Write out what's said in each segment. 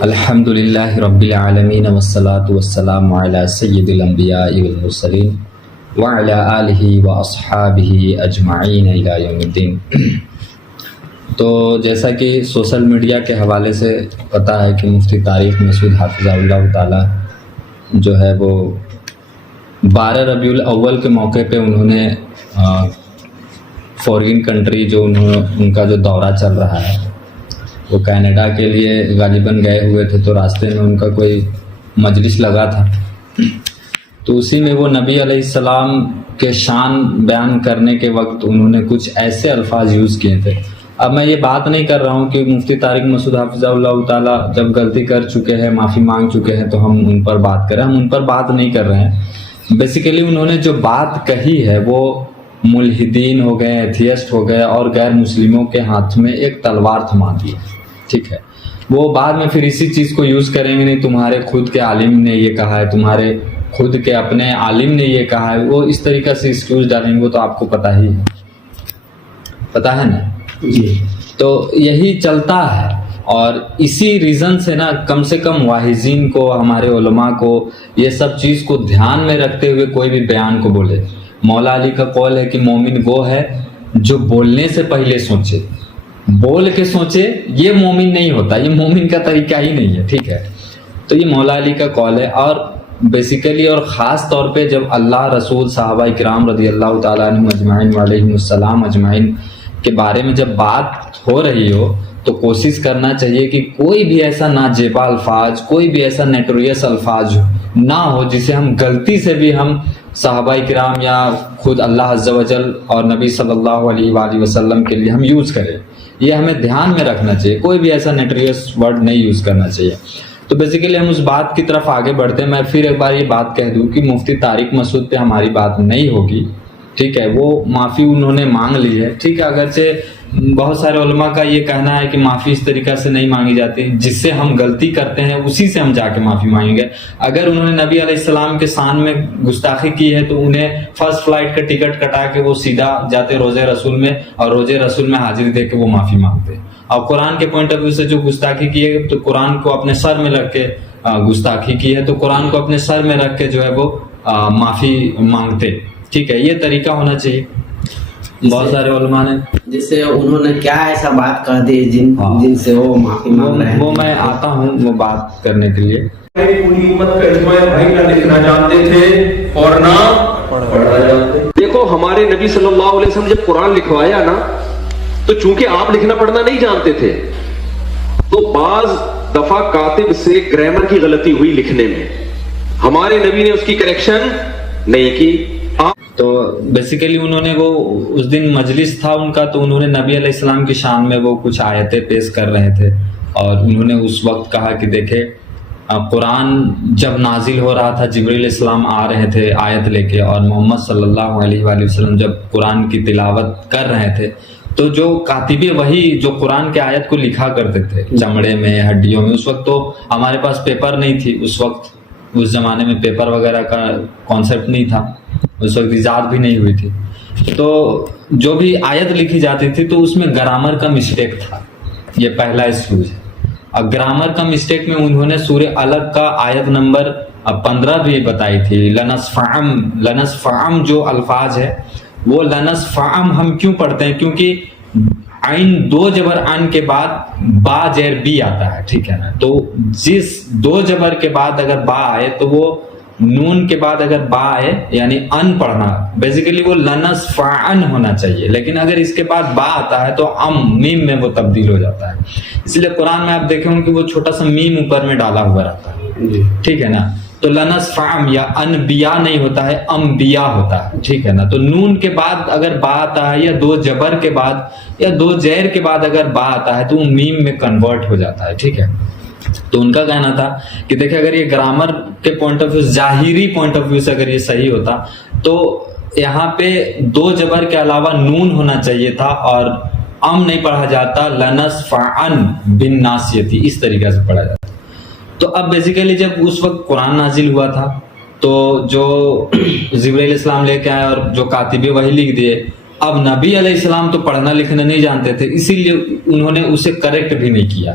الحمدللہ رب العالمین والصلاة والسلام علی سید الانبیاء والمرسلین وعلی آلہ واصحابہ اجمعین الی یوم الدین۔ تو جیسا کہ سوشل میڈیا کے حوالے سے پتہ ہے کہ مفتی طارق مسعود حافظہ اللہ تعالی جو ہے وہ 12 ربیع الاول کے موقع پہ انہوں نے فورین کنٹری جو ان کا جو دورہ چل رہا ہے وہ کینیڈا کے لیے غالباً گئے ہوئے تھے، تو راستے میں ان کا کوئی مجلس لگا تھا، تو اسی میں وہ نبی علیہ السلام کے شان بیان کرنے کے وقت انہوں نے کچھ ایسے الفاظ یوز کیے تھے۔ اب میں یہ بات نہیں کر رہا ہوں کہ مفتی طارق مسعود حافظہ اللہ تعالیٰ جب غلطی کر چکے ہیں، معافی مانگ چکے ہیں، تو ہم ان پر بات کریں، ہم ان پر بات نہیں کر رہے ہیں۔ بیسیکلی انہوں نے جو بات کہی ہے وہ ملحدین ہو گئے، ایتھیسٹ ہو گئے اور غیر مسلموں کے ہاتھ میں ایک تلوار تھما دی، ٹھیک ہے۔ وہ بعد میں پھر اسی چیز کو یوز کریں گے، نہیں تمہارے خود کے عالم نے یہ کہا ہے، تمہارے خود کے اپنے عالم نے یہ کہا ہے، وہ اس طریقہ سے ایکسکیوز ڈالیں گے، تو آپ کو پتہ ہی ہے، پتہ ہے نا جی۔ تو یہی چلتا ہے، اور اسی ریزن سے نا کم سے کم واعظین کو، ہمارے علماء کو یہ سب چیز کو دھیان میں رکھتے ہوئے کوئی بھی بیان کو بولے۔ مولا علی کا قول ہے کہ مومن وہ ہے جو بولنے سے پہلے سوچے، بول کے سوچے، یہ مومن نہیں ہوتا، یہ مومن کا طریقہ ہی نہیں ہے، ٹھیک ہے۔ تو یہ مولا علی کا قول ہے، اور بیسیکلی اور خاص طور پہ جب اللہ رسول صحابہ کرام رضی اللہ تعالیٰ عنہم اجمعین علیہم السلام اجمعین کے بارے میں جب بات ہو رہی ہو تو کوشش کرنا چاہیے کہ کوئی بھی ایسا ناجیبا الفاظ، کوئی بھی ایسا نیٹوریس الفاظ نہ ہو جسے ہم غلطی سے بھی ہم صحابہ کرام یا خود اللہ عز و جل اور نبی صلی اللہ علیہ وآلہ وسلم کے لیے ہم یوز کریں۔ یہ ہمیں دھیان میں رکھنا چاہیے، کوئی بھی ایسا نیٹوریس ورڈ نہیں یوز کرنا چاہیے۔ تو بیسیکلی ہم اس بات کی طرف آگے بڑھتے ہیں۔ میں پھر ایک بار یہ بات کہہ دوں کہ مفتی طارق مسعود پہ ہماری بات نہیں ہوگی، ٹھیک ہے۔ وہ معافی انہوں نے مانگ لی ہے، ٹھیک ہے۔ اگرچہ بہت سارے علماء کا یہ کہنا ہے کہ معافی اس طریقہ سے نہیں مانگی جاتی، جس سے ہم غلطی کرتے ہیں اسی سے ہم جا کے معافی مانگیں گے۔ اگر انہوں نے نبی علیہ السلام کے شان میں گستاخی کی ہے تو انہیں فرسٹ فلائٹ کا ٹکٹ کٹا کے وہ سیدھا جاتے روزے رسول میں، اور روزے رسول میں حاضری دے کے وہ معافی مانگتے۔ اور قرآن کے پوائنٹ آف ویو سے جو گستاخی کی ہے تو قرآن کو اپنے سر میں رکھ کے گستاخی کی ہے، تو قرآن کو اپنے سر میں رکھ کے جو ہے وہ معافی مانگتے، ٹھیک ہے۔ یہ طریقہ ہونا چاہیے۔ بہت سارے علماء نے جیسے انہوں نے کیا ایسا بات کہہ دی جن سے وہ معافی مانگ رہے ہیں، وہ میں آتا ہوں وہ بات کرنے کے لیے۔ پوری امت کا اجماع بھائی نہ لکھنا جانتے تھے اور نہ پڑھنا جانتے۔ دیکھو ہمارے نبی صلی اللہ علیہ وسلم جب قرآن لکھوایا نا تو چونکہ آپ لکھنا پڑھنا نہیں جانتے تھے تو بعض دفعہ کاتب سے گرامر کی غلطی ہوئی لکھنے میں، ہمارے نبی نے اس کی کریکشن نہیں کی۔ تو بیسیکلی انہوں نے وہ اس دن مجلس تھا ان کا، تو انہوں نے نبی علیہ السلام کی شان میں وہ کچھ آیتیں پیش کر رہے تھے، اور انہوں نے اس وقت کہا کہ دیکھیں قرآن جب نازل ہو رہا تھا، جبریل علیہ السلام آ رہے تھے آیت لے کے، اور محمد صلی اللہ علیہ وآلہ وسلم جب قرآن کی تلاوت کر رہے تھے تو جو کاتب وحی جو قرآن کے آیت کو لکھا کرتے تھے چمڑے میں، ہڈیوں میں، اس وقت تو ہمارے پاس پیپر نہیں تھی، اس زمانے میں پیپر وغیرہ کا کانسیپٹ نہیں تھا، اس وقت ایجاد بھی نہیں ہوئی تھی، تو جو بھی آیت لکھی جاتی تھی تو اس میں گرامر کا مسٹیک تھا۔ یہ پہلا ایکسکیوز ہے۔ اب گرامر کا مسٹیک میں انہوں نے سورہ علق کا آیت نمبر 15 بھی بتائی تھی۔ لنسفعم جو الفاظ ہے وہ لنسفعم ہم کیوں پڑھتے ہیں؟ کیونکہ عین دو جبر ان کے بعد با زیر بی آتا ہے، ٹھیک ہے نا۔ تو جس دو جبر کے بعد اگر با آئے تو وہ نون کے بعد اگر با آئے یعنی ان پڑھنا، بیسیکلی وہ لنسفعن ہونا چاہیے، لیکن اگر اس کے بعد با آتا ہے تو میم میں وہ تبدیل ہو جاتا ہے۔ اس لیے قرآن میں آپ دیکھیں گے کہ وہ چھوٹا سا میم اوپر میں ڈالا ہوا رہتا ہے، ٹھیک ہے نا۔ تو لنسفعم یا انبیاء نہیں ہوتا ہے، انبیاء ہوتا ہے، ٹھیک ہے نا۔ تو نون کے بعد اگر با آتا ہے یا دو جبر کے بعد یا دو زیر کے بعد اگر با آتا ہے تو وہ میم میں کنورٹ ہو جاتا ہے، ٹھیک ہے۔ تو ان کا کہنا تھا کہ دیکھیں اگر یہ گرامر کے پوائنٹ آف ویو، ظاہری پوائنٹ آف ویو سے اگر یہ صحیح ہوتا تو یہاں پہ دو جبر کے علاوہ نون ہونا چاہیے تھا، اور نہیں پڑھا جاتا لنسفعن بالناصیۃ، اس طریقے سے پڑھا جاتا۔ تو اب بیسیکلی جب اس وقت قرآن نازل ہوا تھا تو جو جبرائیل علیہ السلام لے کے آئے اور جو کاتب وحی لکھ دیے، اب نبی علیہ السلام تو پڑھنا لکھنا نہیں جانتے تھے، اسی لیے انہوں نے اسے کریکٹ بھی نہیں کیا،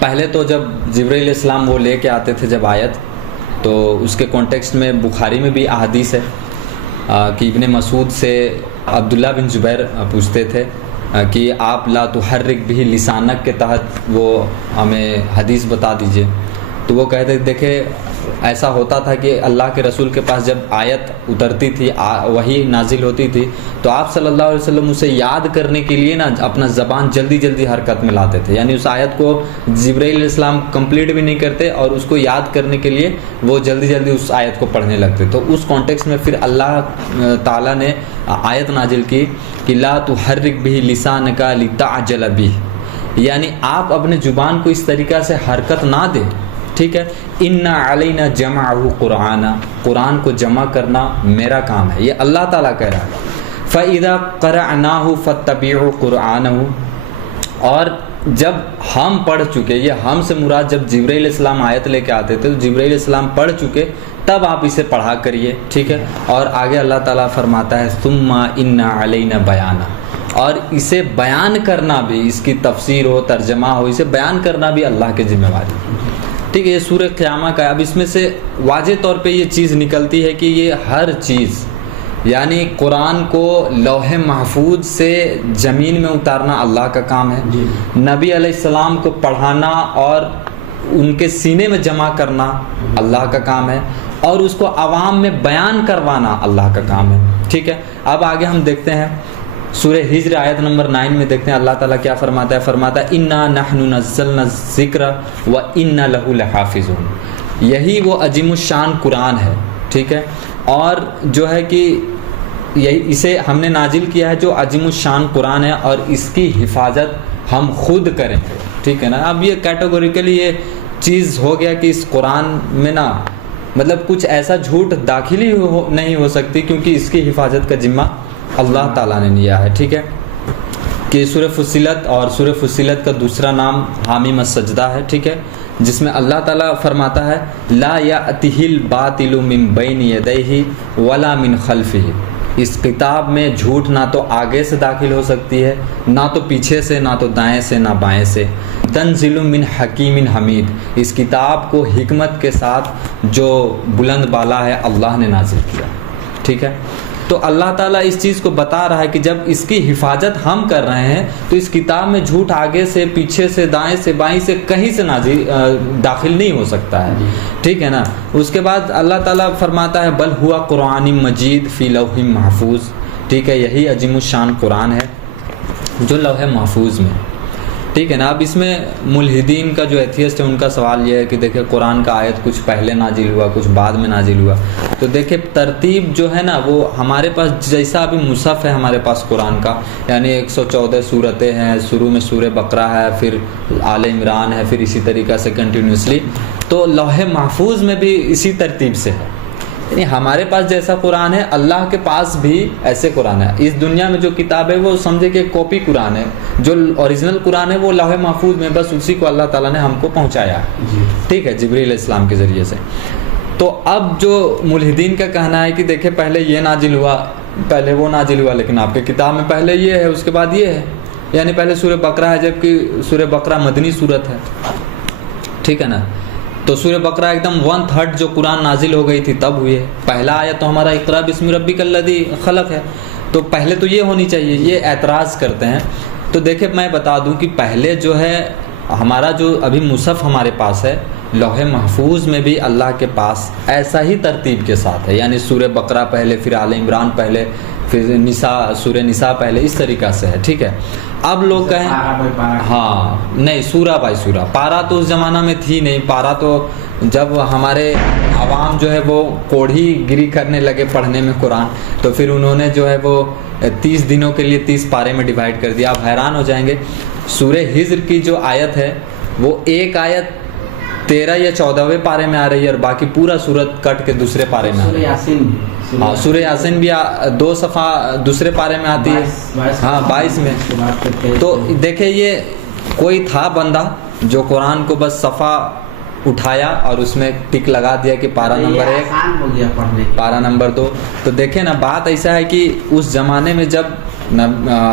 پہلے تو جب جبرائیل علیہ السلام وہ لے کے آتے تھے جب آیت، تو اس کے کانٹیکسٹ میں بخاری میں بھی احادیث ہے کہ ابن مسعود سے عبداللہ بن زبیر پوچھتے تھے کہ آپ لا تحرک بھی لسانک کے تحت وہ ہمیں حدیث بتا دیجئے. تو وہ کہتے دیکھے ایسا ہوتا تھا کہ اللہ کے رسول کے پاس جب آیت اترتی تھی، وحی نازل ہوتی تھی، تو آپ صلی اللہ علیہ وسلم اسے یاد کرنے کے لیے نا اپنا زبان جلدی جلدی حرکت میں لاتے تھے. یعنی اس آیت کو جبرائیل علیہ السلام کمپلیٹ بھی نہیں کرتے اور اس کو یاد کرنے کے لیے وہ جلدی جلدی اس آیت کو پڑھنے لگتے. تو اس کانٹیکس میں پھر اللہ تعالیٰ نے آیت نازل کی کہ لا تحرک به لسانک لتعجل به، یعنی آپ اپنے زبان کو اس طریقہ سے حرکت نہ دیں. ٹھیک ہے، انا علینا جمعہ قرآن، قرآن کو جمع کرنا میرا کام ہے، یہ اللہ تعالیٰ کہہ رہا ہے. فَإِذَا قَرَأْنَاهُ فَاتَّبِعُوا قُرْآنَهُ، اور جب ہم پڑھ چکے، یہ ہم سے مراد جب جبرائیل علیہ السلام آیت لے کے آتے تھے تو جبرائیل علیہ السلام پڑھ چکے تب آپ اسے پڑھا کریے. ٹھیک ہے، اور آگے اللہ تعالیٰ فرماتا ہے ثُمَّ إِنَّ عَلَيْنَا بَيَانًا، اور اسے بیان کرنا بھی، اس کی تفسیر ہو، ترجمہ ہو، اسے بیان کرنا بھی اللہ کی ذمہ واری ہے. ٹھیک ہے، یہ سورہ قیامہ کا ہے. اب اس میں سے واضح طور پہ یہ چیز نکلتی ہے کہ یہ ہر چیز، یعنی قرآن کو لوح محفوظ سے زمین میں اتارنا اللہ کا کام ہے، نبی علیہ السلام کو پڑھانا اور ان کے سینے میں جمع کرنا اللہ کا کام ہے، اور اس کو عوام میں بیان کروانا اللہ کا کام ہے. ٹھیک ہے، اب آگے ہم دیکھتے ہیں سورہ ہجر آیت نمبر 9 میں دیکھتے ہیں اللہ تعالیٰ کیا فرماتا ہے. فرماتا ہے انا نحن نزلنا الذکر وانا لہ لحافظون، یہی وہ عظیم الشان قرآن ہے. ٹھیک ہے، اور جو ہے کہ یہی اسے ہم نے نازل کیا ہے جو عظیم الشان قرآن ہے، اور اس کی حفاظت ہم خود کریں گے. ٹھیک ہے نا. اب یہ کیٹیگوریکلی یہ چیز ہو گیا کہ اس قرآن میں نا مطلب کچھ ایسا جھوٹ داخل ہی نہیں ہو سکتی، کیونکہ اس کی حفاظت کا ذمہ اللہ تعالیٰ نے لیا ہے. ٹھیک ہے، کہ سورہ فصلت، اور سورہ فصلت کا دوسرا نام حامیم السجدہ ہے. ٹھیک ہے، جس میں اللہ تعالیٰ فرماتا ہے لا یأتیہ الباطل من بین یدیہ ولا من خلفہ، اس کتاب میں جھوٹ نہ تو آگے سے داخل ہو سکتی ہے، نہ تو پیچھے سے، نہ تو دائیں سے، نہ بائیں سے. تنزل من حکیم حمید، اس کتاب کو حکمت کے ساتھ جو بلند بالا ہے اللہ نے نازل کیا. ٹھیک ہے، تو اللہ تعالیٰ اس چیز کو بتا رہا ہے کہ جب اس کی حفاظت ہم کر رہے ہیں تو اس کتاب میں جھوٹ آگے سے، پیچھے سے، دائیں سے، بائیں سے کہیں سے داخل نہیں ہو سکتا ہے. ٹھیک ہے نا. اس کے بعد اللہ تعالیٰ فرماتا ہے بل ہوا قرآن مجید فی لوح محفوظ. ٹھیک ہے، یہی عظیم الشان قرآن ہے جو لوح محفوظ میں. ٹھیک ہے نا. اب اس میں ملحدین کا جو ایتھیسٹ ہے ان کا سوال یہ ہے کہ دیکھیں قرآن کا آیت کچھ پہلے نازل ہوا، کچھ بعد میں نازل ہوا. تو دیکھیں ترتیب جو ہے نا وہ ہمارے پاس جیسا ابھی مصحف ہے ہمارے پاس قرآن کا، یعنی 114 صورتیں ہیں، شروع میں سورہ بقرہ ہے، پھر آل عمران ہے، پھر اسی طریقہ سے کنٹینیوسلی. تو لوح محفوظ میں بھی اسی ترتیب سے ہے. یعنی ہمارے پاس جیسا قرآن ہے اللہ کے پاس بھی ایسے قرآن ہے. اس دنیا میں جو کتاب ہے وہ سمجھے کہ کاپی قرآن ہے، جو اوریجنل قرآن ہے وہ لوح محفوظ میں، بس اسی کو اللہ تعالیٰ نے ہم کو پہنچایا ہے. ٹھیک ہے، جبرائیل علیہ السلام کے ذریعے سے. تو اب جو ملحدین کا کہنا ہے کہ دیکھیں پہلے یہ نازل ہوا، پہلے وہ نازل ہوا، لیکن آپ کے کتاب میں پہلے یہ ہے اس کے بعد یہ ہے، یعنی پہلے سورہ بقرہ ہے جبکہ سورہ بقرہ مدنی صورت ہے. ٹھیک ہے نا. تو سورہ بقرہ ایک دم 1/3 جو قرآن نازل ہو گئی تھی تب ہوئی ہے. پہلا آیت تو ہمارا اقرا بسم ربک الذی خلق ہے، تو پہلے تو یہ ہونی چاہیے. یہ اعتراض کرتے ہیں. تو دیکھیں میں بتا دوں کہ پہلے جو ہے ہمارا جو ابھی مصحف ہمارے پاس ہے لوح محفوظ میں بھی اللہ کے پاس ایسا ہی ترتیب کے ساتھ ہے، یعنی سورہ بقرہ پہلے، پھر آل عمران پہلے، پھر نساء، سورہ نساء پہلے، اس طریقہ سے ہے. ٹھیک ہے. اب لوگ کہیں ہاں نہیں سورہ بائی سورہ، پارا تو اس زمانہ میں تھی نہیں. پارا تو جب ہمارے عوام جو ہے وہ کوڑھی گری کرنے لگے پڑھنے میں قرآن، تو پھر انہوں نے جو ہے وہ 30 دنوں کے لیے 30 پارے میں ڈیوائیڈ کر دیا. آپ حیران ہو جائیں گے سورہ ہجر کی جو آیت ہے وہ ایک آیت 13 یا 14ویں پارے میں آ رہی ہے اور باقی پورا سورت کٹ کے دوسرے پارے میں آ رہی ہے. ہاں سورہ یاسین بھی 2 صفحہ دوسرے پارے میں آتی ہے، ہاں 22 میں. تو دیکھیں یہ کوئی تھا بندہ جو قرآن کو بس صفحہ اٹھایا اور اس میں ٹک لگا دیا کہ پارا نمبر 1، پارا نمبر 2. تو دیکھیں نا بات ایسا ہے کہ اس زمانے میں جب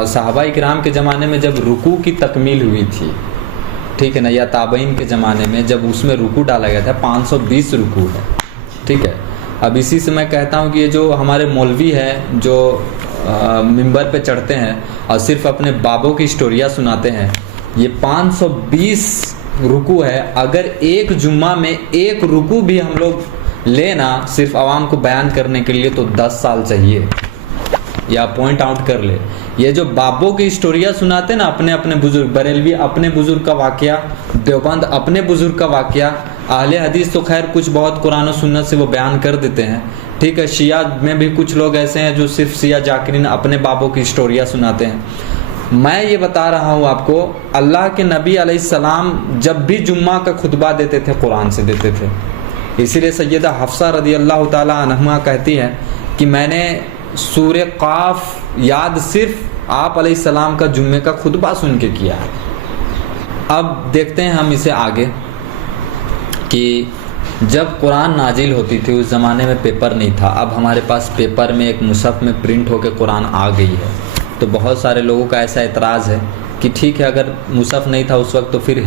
صحابہ کرام کے زمانے میں جب رکوع کی تکمیل ہوئی تھی ٹھیک ہے نا, یا تابعین کے زمانے میں جب اس میں رکوع ڈالا گیا تھا 520 رکوع ہے, ٹھیک ہے. اب اسی سے میں کہتا ہوں کہ یہ جو ہمارے مولوی ہیں جو ممبر پہ چڑھتے ہیں اور صرف اپنے بابوں کی اسٹوریاں سناتے ہیں, یہ 520 رکوع ہے. اگر ایک جمعہ میں ایک رکوع بھی ہم لوگ لینا صرف عوام کو بیان کرنے کے لیے تو 10 سال چاہیے. یا پوائنٹ آؤٹ کر لے, یہ جو بابوں کی اسٹوریاں سناتے ہیں نا اپنے اپنے بزرگ, بریلوی اپنے بزرگ کا واقعہ, دیوبند اپنے بزرگ کا واقعہ, اہل حدیث تو خیر کچھ بہت قرآن و سنت سے وہ بیان کر دیتے ہیں, ٹھیک ہے. شیعہ میں بھی کچھ لوگ ایسے ہیں جو صرف سیاہ جاکرین اپنے بابوں کی اسٹوریاں سناتے ہیں. میں یہ بتا رہا ہوں آپ کو, اللہ کے نبی علیہ السلام جب بھی جمعہ کا خطبہ دیتے تھے قرآن سے دیتے تھے. اسی لیے سیدہ حفصہ رضی اللہ تعالی عنہا کہتی ہے کہ میں نے سورہ قاف یاد صرف آپ علیہ السلام کا جمعے کا خطبہ سن کے کیا ہے. اب دیکھتے ہیں ہم اسے آگے کہ جب قرآن نازل ہوتی تھی اس زمانے میں پیپر نہیں تھا. اب ہمارے پاس پیپر میں ایک مصحف میں پرنٹ ہو کے قرآن آ گئی ہے. تو بہت سارے لوگوں کا ایسا اعتراض ہے کہ ٹھیک ہے اگر مصحف نہیں تھا اس وقت تو پھر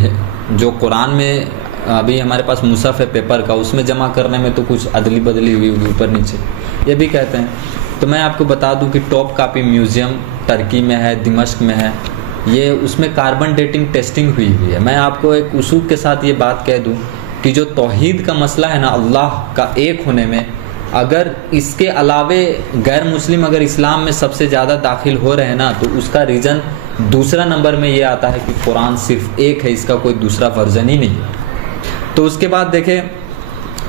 جو قرآن میں ابھی ہمارے پاس مصحف ہے پیپر کا اس میں جمع کرنے میں تو کچھ ادلی بدلی ہوئی ہوگی اوپر نیچے, یہ بھی کہتے ہیں. تو میں آپ کو بتا دوں کہ ٹاپ کاپی میوزیم ترکی میں ہے, دمشق میں ہے. یہ اس میں کاربن ڈیٹنگ ٹیسٹنگ ہوئی ہوئی ہے. میں آپ کو ایک اصول کے ساتھ یہ بات کہہ دوں کہ جو توحید کا مسئلہ ہے نا اللہ کا ایک ہونے میں, اگر اس کے علاوہ غیر مسلم اگر اسلام میں سب سے زیادہ داخل ہو رہے ہیں نا تو اس کا ریزن دوسرا نمبر میں یہ آتا ہے کہ قرآن صرف ایک ہے, اس کا کوئی دوسرا ورژن ہی نہیں ہے. تو اس کے بعد دیکھیں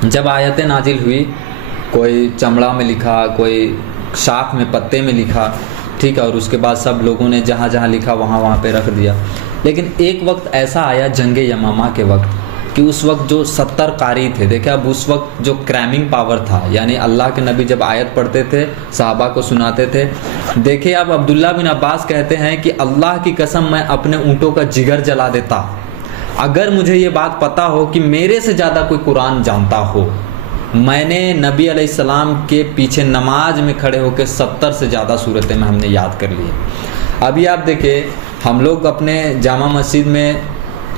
جب آیتیں نازل ہوئی, کوئی چمڑا میں لکھا, کوئی شاخ میں پتے میں لکھا, ٹھیک ہے, اور اس کے بعد سب لوگوں نے جہاں جہاں لکھا وہاں پہ رکھ دیا. لیکن ایک وقت ایسا آیا جنگ یمامہ کے وقت کہ اس وقت جو 70 قاری تھے, دیکھیں اب اس وقت جو کریمنگ پاور تھا, یعنی اللہ کے نبی جب آیت پڑھتے تھے صحابہ کو سناتے تھے. دیکھیں اب عبداللہ بن عباس کہتے ہیں کہ اللہ کی قسم میں اپنے اونٹوں کا جگر جلا دیتا اگر مجھے یہ بات پتہ ہو کہ میرے سے زیادہ کوئی قرآن جانتا ہو. میں نے نبی علیہ السلام کے پیچھے نماز میں کھڑے ہو کے 70 سے زیادہ صورتیں میں ہم نے یاد کر لی. ابھی آپ دیکھیں ہم لوگ اپنے جامع مسجد میں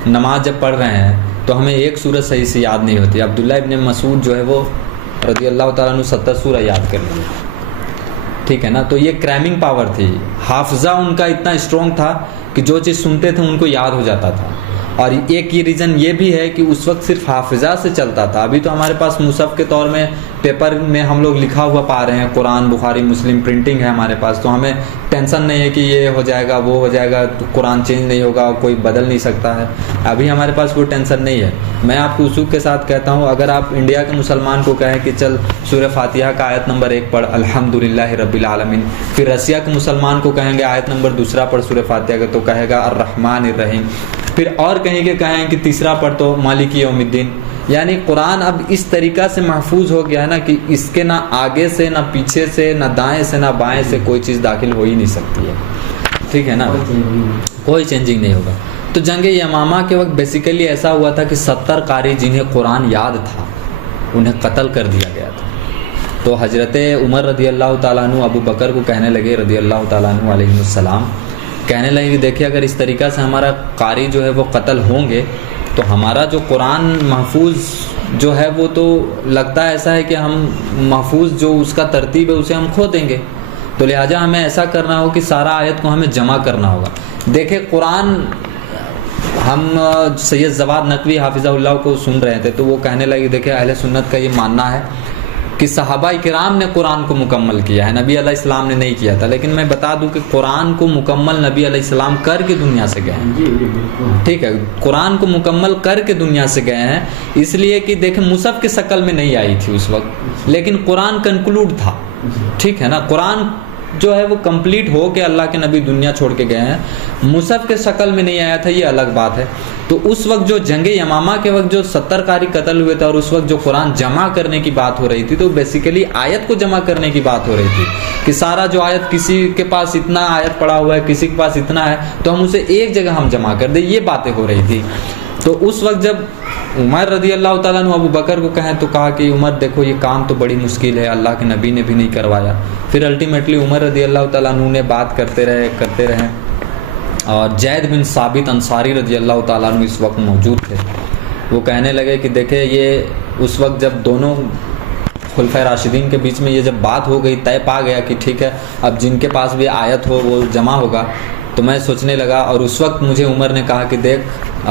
نماز جب پڑھ رہے ہیں تو ہمیں ایک سورت صحیح سے یاد نہیں ہوتی. عبداللہ ابن مسعود جو ہے وہ رضی اللہ تعالیٰ عنہ 70 سورہ یاد کر لی, ٹھیک ہے نا. تو یہ کریمنگ پاور تھی, حافظہ ان کا اتنا اسٹرانگ تھا کہ جو چیز سنتے تھے ان کو یاد ہو جاتا تھا. اور ایک یہ ریزن یہ بھی ہے کہ اس وقت صرف حافظہ سے چلتا تھا. ابھی تو ہمارے پاس مصحف کے طور میں پیپر میں ہم لوگ لکھا ہوا پا رہے ہیں, قرآن بخاری مسلم پرنٹنگ ہے ہمارے پاس, تو ہمیں ٹینشن نہیں ہے کہ یہ ہو جائے گا وہ ہو جائے گا, تو قرآن چینج نہیں ہوگا, کوئی بدل نہیں سکتا ہے. ابھی ہمارے پاس وہ ٹینشن نہیں ہے. میں آپ کو اصول کے ساتھ کہتا ہوں, اگر آپ انڈیا کے مسلمان کو کہیں کہ چل سورہ فاتحہ کا آیت نمبر 1 پڑھ الحمدللہ رب العالمین, پھر رشیا کے مسلمان کو کہیں گے آیت نمبر 2 پڑھ سورہ فاتحہ کا, تو کہے گا الرحمن الرحیم. پھر اور کہیں کہ کہ تیسرا پڑھ تو مالک یوم الدین. یعنی قرآن اب اس طریقہ سے محفوظ ہو گیا ہے نا کہ اس کے نہ آگے سے نہ پیچھے سے نہ دائیں سے نہ بائیں سے کوئی چیز داخل ہو ہی نہیں سکتی ہے, ٹھیک ہے نا, کوئی چینجنگ نہیں ہوگا. تو جنگ یمامہ کے وقت بیسیکلی ایسا ہوا تھا کہ 70 قاری جنہیں قرآن یاد تھا انہیں قتل کر دیا گیا تھا. تو حضرت عمر رضی اللہ تعالیٰ عنہ ابو بکر کو کہنے لگے رضی اللہ تعالیٰ عنہ علیہ السلام, کہنے لگے کہ دیکھیں اگر اس طریقہ سے ہمارا قاری جو ہے وہ قتل ہوں گے تو ہمارا جو قرآن محفوظ جو ہے وہ تو لگتا ہے ایسا ہے کہ ہم محفوظ جو اس کا ترتیب ہے اسے ہم کھو دیں گے. تو لہٰذا ہمیں ایسا کرنا ہو کہ سارا آیت کو ہمیں جمع کرنا ہوگا. دیکھیں قرآن ہم سید زواد نقوی حافظہ اللہ کو سن رہے تھے تو وہ کہنے لگے دیکھیں اہل سنت کا یہ ماننا ہے کہ صحابہ کرام نے قرآن کو مکمل کیا ہے, نبی علیہ السلام نے نہیں کیا تھا. لیکن میں بتا دوں کہ قرآن کو مکمل نبی علیہ السلام کر کے دنیا سے گئے ہیں, ٹھیک ہے, قرآن کو مکمل کر کے دنیا سے گئے ہیں. اس لیے کہ دیکھیں مصحف کے شکل میں نہیں آئی تھی اس وقت, لیکن قرآن کنکلوڈ تھا, ٹھیک ہے نا. قرآن جو ہے وہ کمپلیٹ ہو کے اللہ کے نبی دنیا چھوڑ کے گئے ہیں, مصحف کے شکل میں نہیں آیا تھا, یہ الگ بات ہے. تو اس وقت جو جنگ یمامہ کے وقت جو 70 قاری قتل ہوئے تھے اور اس وقت جو قرآن جمع کرنے کی بات ہو رہی تھی تو بیسیکلی آیت کو جمع کرنے کی بات ہو رہی تھی کہ سارا جو آیت کسی کے پاس اتنا آیت پڑا ہوا ہے کسی کے پاس اتنا ہے تو ہم اسے ایک جگہ ہم جمع کر دیں, یہ باتیں ہو رہی تھی. تو اس وقت جب عمر رضی اللہ تعالیٰ عنہ ابو بکر کو کہیں تو کہا کہ عمر دیکھو یہ کام تو بڑی مشکل ہے, اللہ کے نبی نے بھی نہیں کروایا. پھر الٹیمیٹلی عمر رضی اللہ تعالیٰ عنہ نے بات کرتے رہے اور زید بن ثابت انصاری رضی اللہ تعالیٰ عنہ اس وقت موجود تھے. وہ کہنے لگے کہ دیکھیں یہ اس وقت جب دونوں خلفۂ راشدین کے بیچ میں یہ جب بات ہو گئی، طے پا گیا کہ ٹھیک ہے اب جن کے پاس بھی آیت ہو وہ جمع ہوگا، تو میں سوچنے لگا. اور اس وقت مجھے عمر نے کہا کہ دیکھ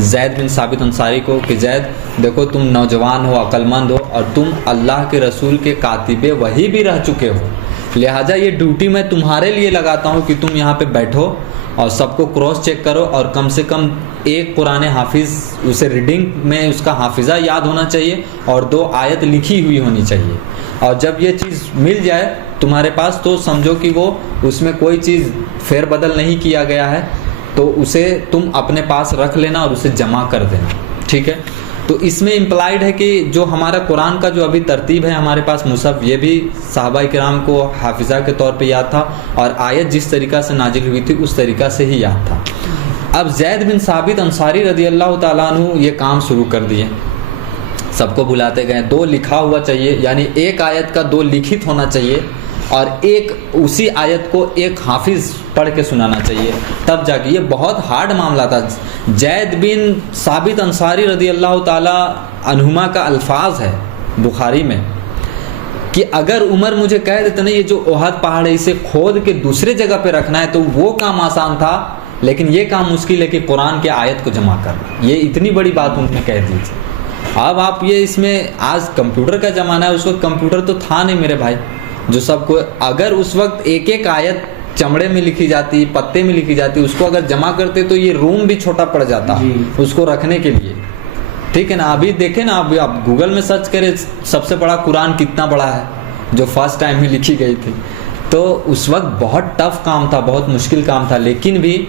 زید بن ثابت انصاری کو کہ زید دیکھو تم نوجوان ہو، عقل مند ہو، اور تم اللہ کے رسول کے کاتب وحی بھی رہ چکے ہو، لہٰذا یہ ڈیوٹی میں تمہارے لیے لگاتا ہوں کہ تم یہاں پہ بیٹھو اور سب کو کراس چیک کرو، اور کم سے کم ایک قرآن حافظ اسے ریڈنگ میں اس کا حافظہ یاد ہونا چاہیے اور 2 آیت لکھی ہوئی ہونی چاہیے. اور جب یہ چیز مل جائے تمہارے پاس تو سمجھو کہ وہ اس میں کوئی چیز فیر بدل نہیں کیا گیا ہے، تو اسے تم اپنے پاس رکھ لینا اور اسے جمع کر دینا. ٹھیک ہے، تو اس میں امپلائڈ ہے کہ جو ہمارا قرآن کا جو ابھی ترتیب ہے ہمارے پاس مصحف، یہ بھی صحابہ کرام کو حافظہ کے طور پہ یاد تھا، اور آیت جس طریقہ سے نازل ہوئی تھی اس طریقہ سے ہی یاد تھا. اب زید بن ثابت انصاری رضی اللہ تعالیٰ عنہ یہ کام شروع کر دیے، سب کو بلاتے گئے. 2 لکھا ہوا چاہیے، یعنی ایک آیت کا 2 لکھت ہونا چاہیے، اور ایک اسی آیت کو ایک حافظ پڑھ کے سنانا چاہیے، تب جا کے. یہ بہت ہارڈ معاملہ تھا. زید بن ثابت انصاری رضی اللہ تعالی عنہما کا الفاظ ہے بخاری میں کہ اگر عمر مجھے کہہ دیتے نا یہ جو احد پہاڑ ہے اسے کھود کے دوسرے جگہ پہ رکھنا ہے تو وہ کام آسان تھا، لیکن یہ کام مشکل ہے کہ قرآن کے آیت کو جمع کرنا. یہ اتنی بڑی بات انہوں نے کہہ دی تھی. اب آپ یہ اس میں آج کمپیوٹر کا زمانہ ہے، اس وقت کمپیوٹر تو تھا نہیں میرے بھائی جو سب کو. اگر اس وقت ایک آیت چمڑے میں لکھی جاتی، پتے میں لکھی جاتی، اس کو اگر جمع کرتے تو یہ روم بھی چھوٹا پڑ جاتا اس کو رکھنے کے لیے. ٹھیک ہے نا، ابھی دیکھیں نا، ابھی آپ گوگل میں سرچ کریں سب سے بڑا قرآن کتنا بڑا ہے جو فرسٹ ٹائم ہی لکھی گئی تھی. تو اس وقت بہت ٹف کام تھا، بہت مشکل کام تھا، لیکن بھی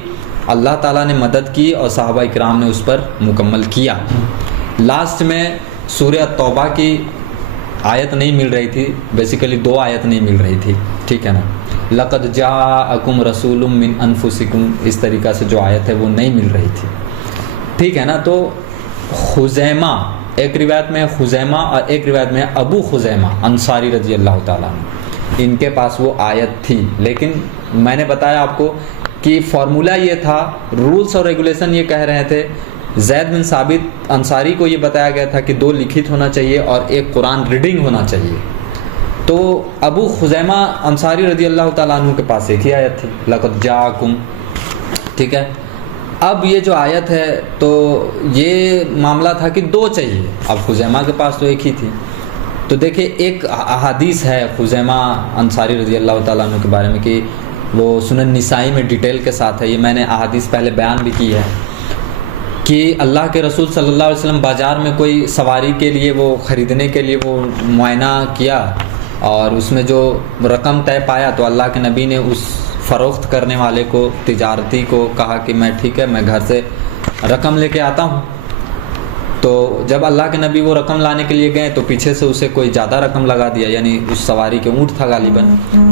اللہ تعالیٰ نے مدد کی اور صحابہ کرام نے اس پر مکمل کیا. لاسٹ میں سورہ توبہ کی آیت نہیں مل رہی تھی، بیسیکلی 2 آیت نہیں مل رہی تھی. ٹھیک ہے نا، لقد جاءکم رسول من انفسکم، اس طریقہ سے جو آیت ہے وہ نہیں مل رہی تھی. ٹھیک ہے نا. تو خزیمہ، ایک روایت میں خزیمہ اور ایک روایت میں ابو خزیمہ انصاری رضی اللہ تعالیٰ عنہ، ان کے پاس وہ آیت تھی. لیکن میں نے بتایا آپ کو کہ فارمولہ یہ تھا، رولز اور ریگولیشن یہ کہہ رہے تھے. زید بن ثابت انصاری کو یہ بتایا گیا تھا کہ 2 لکھت ہونا چاہیے اور ایک قرآن ریڈنگ ہونا چاہیے. تو ابو خزیمہ انصاری رضی اللہ تعالیٰ عنہ کے پاس ایک ہی آیت تھی، لقد جاءکم. ٹھیک ہے، اب یہ جو آیت ہے تو یہ معاملہ تھا کہ 2 چاہیے. اب خزیمہ کے پاس تو ایک ہی تھی. تو دیکھیں ایک احادیث ہے خزیمہ انصاری رضی اللہ تعالیٰ عنہ کے بارے میں کہ وہ سنن نسائی میں ڈیٹیل کے ساتھ ہے. یہ میں نے احادیث پہلے بیان بھی کی ہے کہ اللہ کے رسول صلی اللہ علیہ وسلم بازار میں کوئی سواری کے لیے وہ خریدنے کے لیے وہ معائنہ کیا اور اس میں جو رقم طے پایا تو اللہ کے نبی نے اس فروخت کرنے والے کو، تجارتی کو کہا کہ میں ٹھیک ہے میں گھر سے رقم لے کے آتا ہوں. تو جب اللہ کے نبی وہ رقم لانے کے لیے گئے تو پیچھے سے اسے کوئی زیادہ رقم لگا دیا، یعنی اس سواری کے اونٹ تھا غالباً،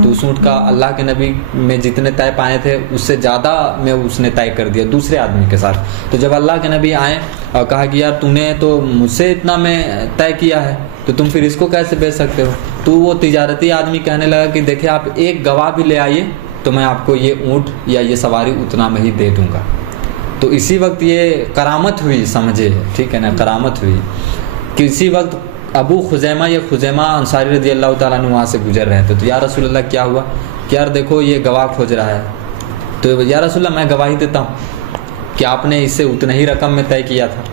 تو اس اونٹ کا اللہ کے نبی میں جتنے طے پائے تھے اس سے زیادہ میں اس نے طے کر دیا دوسرے آدمی کے ساتھ. تو جب اللہ کے نبی آئے اور کہا کہ یار تم نے تو مجھ سے اتنا میں طے کیا ہے تو تم پھر اس کو کیسے بیچ سکتے ہو؟ تو وہ تجارتی آدمی کہنے لگا کہ دیکھیں آپ ایک گواہ بھی لے آئیے تو میں آپ کو یہ اونٹ یا یہ سواری اتنا میں ہی دے دوں گا. تو اسی وقت یہ کرامت ہوئی، سمجھے. ٹھیک ہے نا، کرامت ہوئی کہ اسی وقت ابو خزیمہ یا خزیمہ انصاری رضی اللہ تعالیٰ عنہ وہاں سے گزر رہے تھے. تو یا رسول اللہ کیا ہوا کہ یار دیکھو یہ گواہ کھوج رہا ہے. تو یا رسول اللہ میں گواہی دیتا ہوں کہ آپ نے اس سے اتنا ہی رقم میں طے کیا تھا.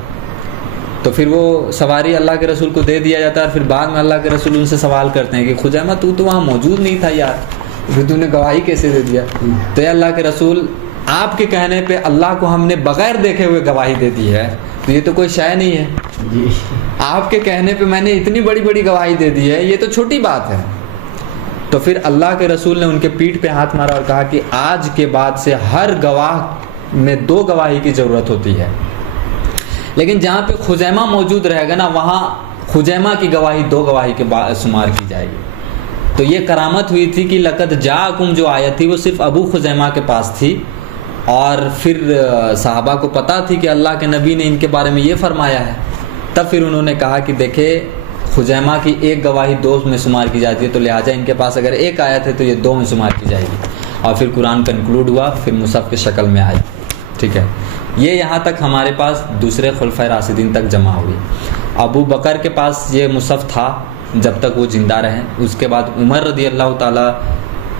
تو پھر وہ سواری اللہ کے رسول کو دے دیا جاتا ہے. پھر بعد میں اللہ کے رسول ان سے سوال کرتے ہیں کہ خزیمہ تو وہاں موجود نہیں تھا یار، پھر تم نے گواہی کیسے دے دیا؟ تو یا اللہ کے رسول آپ کے کہنے پہ اللہ کو ہم نے بغیر دیکھے ہوئے گواہی دے دی ہے، تو یہ تو کوئی شے نہیں ہے. آپ کے کہنے پہ میں نے اتنی بڑی بڑی گواہی دے دی ہے، یہ تو چھوٹی بات ہے. تو پھر اللہ کے رسول نے ان کے پیٹھ پہ ہاتھ مارا اور کہا کہ آج کے بعد سے ہر گواہ میں 2 گواہی کی ضرورت ہوتی ہے، لیکن جہاں پہ خزیمہ موجود رہے گا نا وہاں خزیمہ کی گواہی 2 گواہی کے بعد شمار کی جائے گی. تو یہ کرامت ہوئی تھی کہ لقد جاءکم جو آیت تھی وہ صرف ابو خزیمہ کے پاس تھی، اور پھر صحابہ کو پتہ تھی کہ اللہ کے نبی نے ان کے بارے میں یہ فرمایا ہے. تب پھر انہوں نے کہا کہ دیکھے خزیمہ کی ایک گواہی 2 میں شمار کی جاتی ہے، تو لہٰذا ان کے پاس اگر ایک آیت ہے تو یہ 2 میں شمار کی جائے گی. اور پھر قرآن کنکلوڈ ہوا، پھر مصحف کی شکل میں آئی، ٹھیک ہے. یہ یہاں تک ہمارے پاس دوسرے خلفائے راشدین تک جمع ہوئی. ابو بکر کے پاس یہ مصحف تھا جب تک وہ زندہ رہے. اس کے بعد عمر رضی اللہ تعالیٰ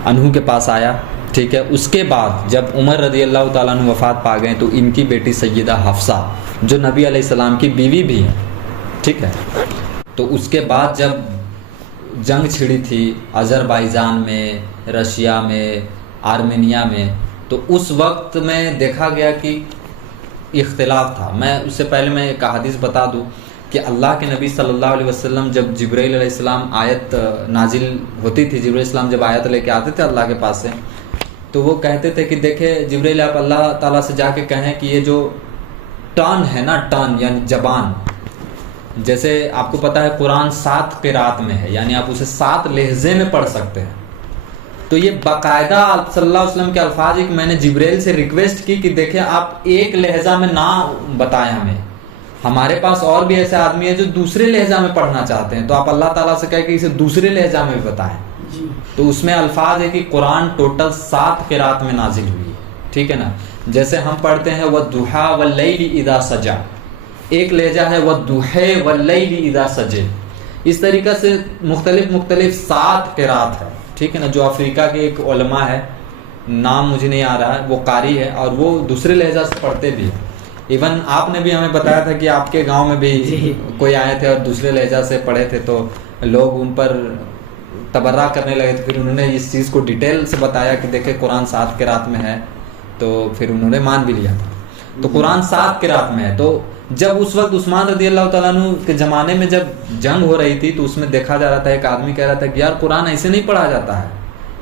عنہ کے پاس آیا، ٹھیک ہے. اس کے بعد جب عمر رضی اللہ تعالیٰ عنہ وفات پا گئے تو ان کی بیٹی سیدہ حفصہ جو نبی علیہ السلام کی بیوی بھی ہے، ٹھیک ہے. تو اس کے بعد جب جنگ چھڑی تھی آذربائیجان میں، رشیا میں، آرمینیا میں، تو اس وقت میں دیکھا گیا کہ اختلاف تھا. میں اس سے پہلے میں ایک حدیث بتا دوں کہ اللہ کے نبی صلی اللہ علیہ وسلم جب جبرائیل علیہ السلام آیت نازل ہوتی تھی، جبرائیل علیہ السلام جب آیت لے کے آتے تھے اللہ کے پاس سے، تو وہ کہتے تھے کہ دیکھیں جبرائیل آپ اللہ تعالیٰ سے جا کے کہیں کہ یہ جو ٹرن ہے نا، ٹرن یعنی زبان، جیسے آپ کو پتہ ہے قرآن 7 قرات میں ہے، یعنی آپ اسے 7 لہجے میں پڑھ سکتے ہیں. تو یہ باقاعدہ صلی اللہ علیہ وسلم کے الفاظ کہ میں نے جبرائیل سے ریکویسٹ کی کہ دیکھیں آپ ایک لہجہ میں نہ بتائیں ہمیں، ہمارے پاس اور بھی ایسے آدمی ہیں جو دوسرے لہجہ میں پڑھنا چاہتے ہیں، تو آپ اللہ تعالیٰ سے کہہ کہ اسے دوسرے لہجہ میں بھی بتائیں. تو اس میں الفاظ ہے کہ قرآن ٹوٹل 7 قرات میں نازل ہوئی، ٹھیک ہے نا. جیسے ہم پڑھتے ہیں وَالضُّحَىٰ وَاللَّيْلِ إِذَا سَجَىٰ، ایک لہجہ ہے وَالضُّحَىٰ وَاللَّيْلِ إِذَا سَجَىٰ. اس طریقے سے مختلف 7 قرات ہے، ٹھیک ہے نا. جو افریقہ کے ایک علماء ہے، نام مجھے نہیں آ رہا ہے، وہ قاری ہے اور وہ دوسرے لہجہ سے پڑھتے بھی ہیں. ایون آپ نے بھی ہمیں بتایا تھا کہ آپ کے گاؤں میں بھی کوئی آئے تھے اور دوسرے لہجہ سے پڑھے تھے، تو لوگ ان پر تبرہ کرنے لگے تھے. پھر انہوں نے اس چیز کو ڈیٹیل سے بتایا کہ دیکھیں قرآن 7 قرات میں ہے، تو پھر انہوں نے مان بھی لیا تھا. تو قرآن 7 قرات میں ہے. تو جب اس وقت عثمان رضی اللہ تعالیٰ عنہ کے زمانے میں جب جنگ ہو رہی تھی تو اس میں دیکھا جا رہا تھا، ایک آدمی کہہ رہا تھا کہ یار قرآن ایسے نہیں پڑھا جاتا ہے،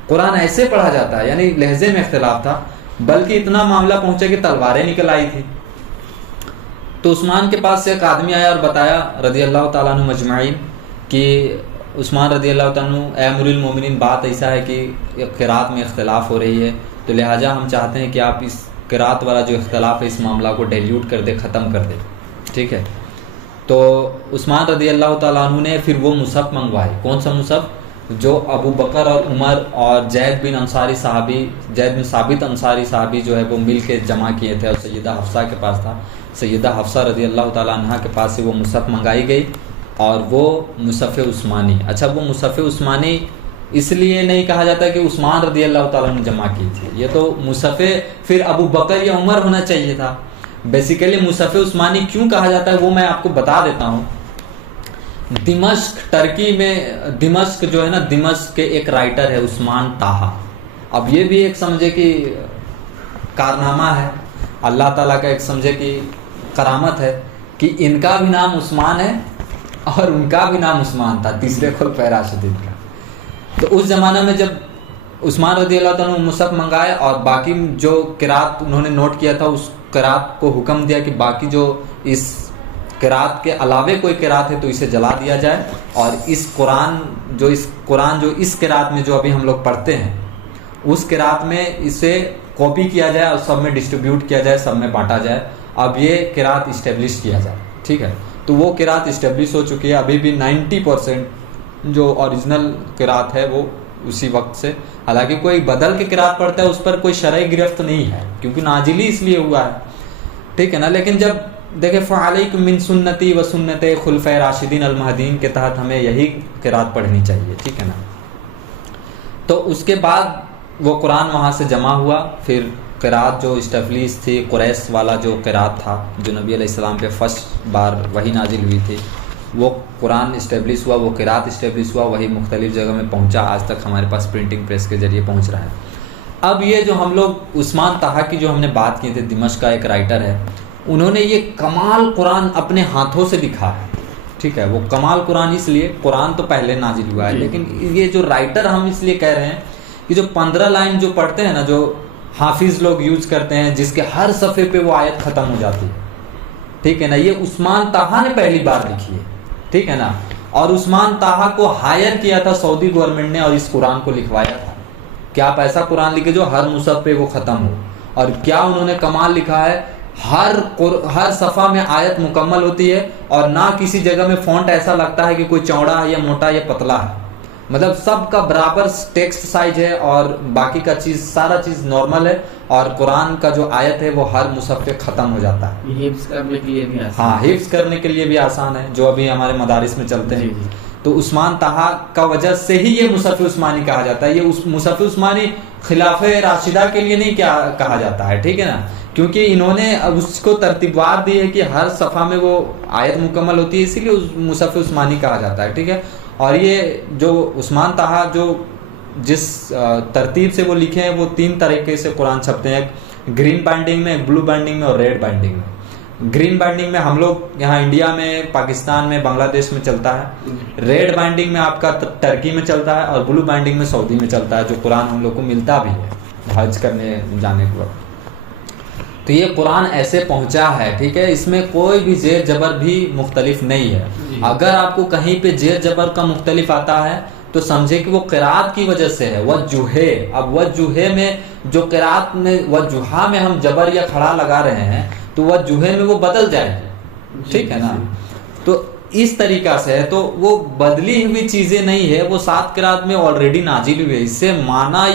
قرآن ایسے پڑھا جاتا ہے، یعنی لہجے میں اختلاف تھا. بلکہ اتنا معاملہ پہنچا کہ تلواریں نکل آئی تھی. تو عثمان کے پاس سے ایک آدمی آیا اور بتایا رضی اللہ تعالیٰ عنہ مجمعین کہ عثمان رضی اللہ تعالیٰ عنہ اے امیر المومنین، بات ایسا ہے کہ قرات میں اختلاف ہو رہی ہے، تو لہٰذا ہم چاہتے ہیں کہ آپ اس قرات والا جو اختلاف ہے اس معاملہ کو ڈیلیوٹ کر دے، ختم کر دے، ٹھیک ہے. تو عثمان رضی اللہ تعالیٰ عنہ نے پھر وہ مصحف منگوائے. کون سا مصحف؟ جو ابو بکر اور عمر اور زید بن ثابت انصاری صحابی جو ہے وہ مل کے جمع کیے تھے، اور سیدہ حفصہ کے پاس تھا. سیدہ حفصہ رضی اللہ تعالیٰ عنہ کے پاس سے وہ مصحف منگائی گئی، اور وہ مصحف عثمانی. اچھا، وہ مصحف عثمانی اس لیے نہیں کہا جاتا کہ عثمان رضی اللہ تعالیٰ نے جمع کی تھی، یہ تو مصحف پھر ابو بکر یا عمر ہونا چاہیے تھا. بیسیکلی مصحف عثمانی کیوں کہا جاتا ہے وہ میں آپ کو بتا دیتا ہوں. دمشق، ترکی میں دمشق جو ہے نا، دمشق کے ایک رائٹر ہے عثمان طاہا. اب یہ بھی ایک سمجھے کہ کارنامہ ہے اللہ تعالیٰ کا، ایک سمجھے کہ کرامت ہے کہ ان کا بھی نام عثمان ہے اور ان کا بھی نام عثمان تھا، تیسرے خلفائے راشدین کا. تو اس زمانہ میں جب عثمان رضی اللہ تعالیٰ نے مصحف منگائے اور باقی جو قرات انہوں نے نوٹ کیا تھا، اس قرات کو حکم دیا کہ باقی جو اس قرات کے علاوہ کوئی قرات ہے تو اسے جلا دیا جائے، اور اس قرآن جو اس قرات میں جو ابھی ہم لوگ پڑھتے ہیں اس قرات میں اسے کاپی کیا جائے اور سب میں ڈسٹریبیوٹ کیا جائے، سب میں بانٹا جائے. اب یہ قرات اسٹیبلش کیا جائے، ٹھیک ہے. تو وہ قرات اسٹیبلش ہو چکی ہے. ابھی بھی 90% جو اوریجنل قرات ہے وہ اسی وقت سے، حالانکہ کوئی بدل کے قرات پڑھتا ہے اس پر کوئی شرعی گرفت نہیں ہے کیونکہ نازل ہی اس لیے ہوا ہے، ٹھیک ہے نا. لیکن جب دیکھیں فعلیکم من سنتی و سنت خلفائے راشدین المہدیین کے تحت ہمیں یہی قرات پڑھنی چاہیے، ٹھیک ہے نا. تو اس کے بعد وہ قرآن وہاں سے جمع ہوا. پھر قرات جو اسٹیبلش تھی، قریش والا جو قرات تھا جو نبی علیہ السلام پہ فرسٹ بار وہی نازل ہوئی تھی، وہ قرآن اسٹیبلش ہوا، وہ قرات اسٹیبلش ہوا، وہی مختلف جگہ میں پہنچا، آج تک ہمارے پاس پرنٹنگ پریس کے ذریعے پہنچ رہا ہے. اب یہ جو ہم لوگ عثمان طاہا کی جو ہم نے بات کی تھی، دمشق کا ایک رائٹر ہے، انہوں نے یہ کمال قرآن اپنے ہاتھوں سے لکھا ہے، ٹھیک ہے. وہ کمال قرآن اس لیے، قرآن تو پہلے نازل ہوا ہے، لیکن یہ جو رائٹر ہم اس لیے کہہ رہے ہیں کہ جو 15 لائن جو پڑھتے ہیں نا، جو حافظ لوگ یوز کرتے ہیں، جس کے ہر صفحے پہ وہ آیت ختم ہو جاتی ہے، ٹھیک ہے نا، یہ عثمان طاہا نے پہلی بار لکھی ہے، ٹھیک ہے نا. اور عثمان طاہا کو ہائر کیا تھا سعودی گورنمنٹ نے اور اس قرآن کو لکھوایا تھا کہ آپ ایسا قرآن لکھے جو ہر مصحف پہ وہ ختم ہو. اور کیا انہوں نے کمال لکھا ہے، ہر صفحہ میں آیت مکمل ہوتی ہے، اور نہ کسی جگہ میں فونٹ ایسا لگتا ہے کہ کوئی چوڑا ہے یا موٹا یا پتلا ہے. مطلب سب کا برابر ٹیکسٹ سائز ہے اور باقی کا چیز سارا چیز نارمل ہے، اور قرآن کا جو آیت ہے وہ ہر مصحف پہ ختم ہو جاتا ہے. حفظ کرنے کے لیے بھی آسان. ہاں حفظ کرنے کے لیے بھی آسان ہے، جو ابھی ہمارے مدارس میں چلتے ہیں. تو عثمان طہا کا وجہ سے ہی یہ مصحف عثمانی کہا جاتا ہے. یہ مصحف عثمانی خلافہ راشدہ کے لیے نہیں کیا کہا جاتا ہے، ٹھیک ہے نا، کیونکہ انہوں نے اس کو ترتیب وار دی ہے کہ ہر صفحہ میں وہ آیت مکمل ہوتی ہے، اسی لیے مصحف عثمانی کہا جاتا ہے، ٹھیک ہے. اور یہ جو عثمان طہا جو جس ترتیب سے وہ لکھے ہیں وہ 3 طریقے سے قرآن چھپتے ہیں، ایک گرین بائنڈنگ میں، ایک بلو بائنڈنگ میں اور ریڈ بائنڈنگ میں. گرین بائنڈنگ میں ہم لوگ یہاں انڈیا میں، پاکستان میں، بنگلہ دیش میں چلتا ہے. ریڈ بائنڈنگ میں آپ کا ٹرکی میں چلتا ہے، اور بلو بائنڈنگ میں سعودی میں چلتا ہے، جو قرآن ہم لوگ کو ملتا بھی ہے حج کرنے جانے کے وقت. تو یہ قرآن ایسے پہنچا ہے، ٹھیک ہے، اس میں کوئی بھی زیر جبر بھی مختلف نہیں ہے. اگر آپ کو کہیں پہ زیر جبر کا مختلف آتا ہے تو سمجھے کہ وہ قرات کی وجہ سے ہے. وجوہے، اب وجوہے میں جو قرات میں وجوہا میں ہم جبر یا کھڑا لگا رہے ہیں تو وجوہے میں وہ بدل جائے گی، ٹھیک ہے نا. تو اس طریقہ سے ہے، تو وہ بدلی ہوئی چیزیں نہیں ہے، وہ 7 قرات میں آلریڈی نازل ہوئی ہے. اس سے معنی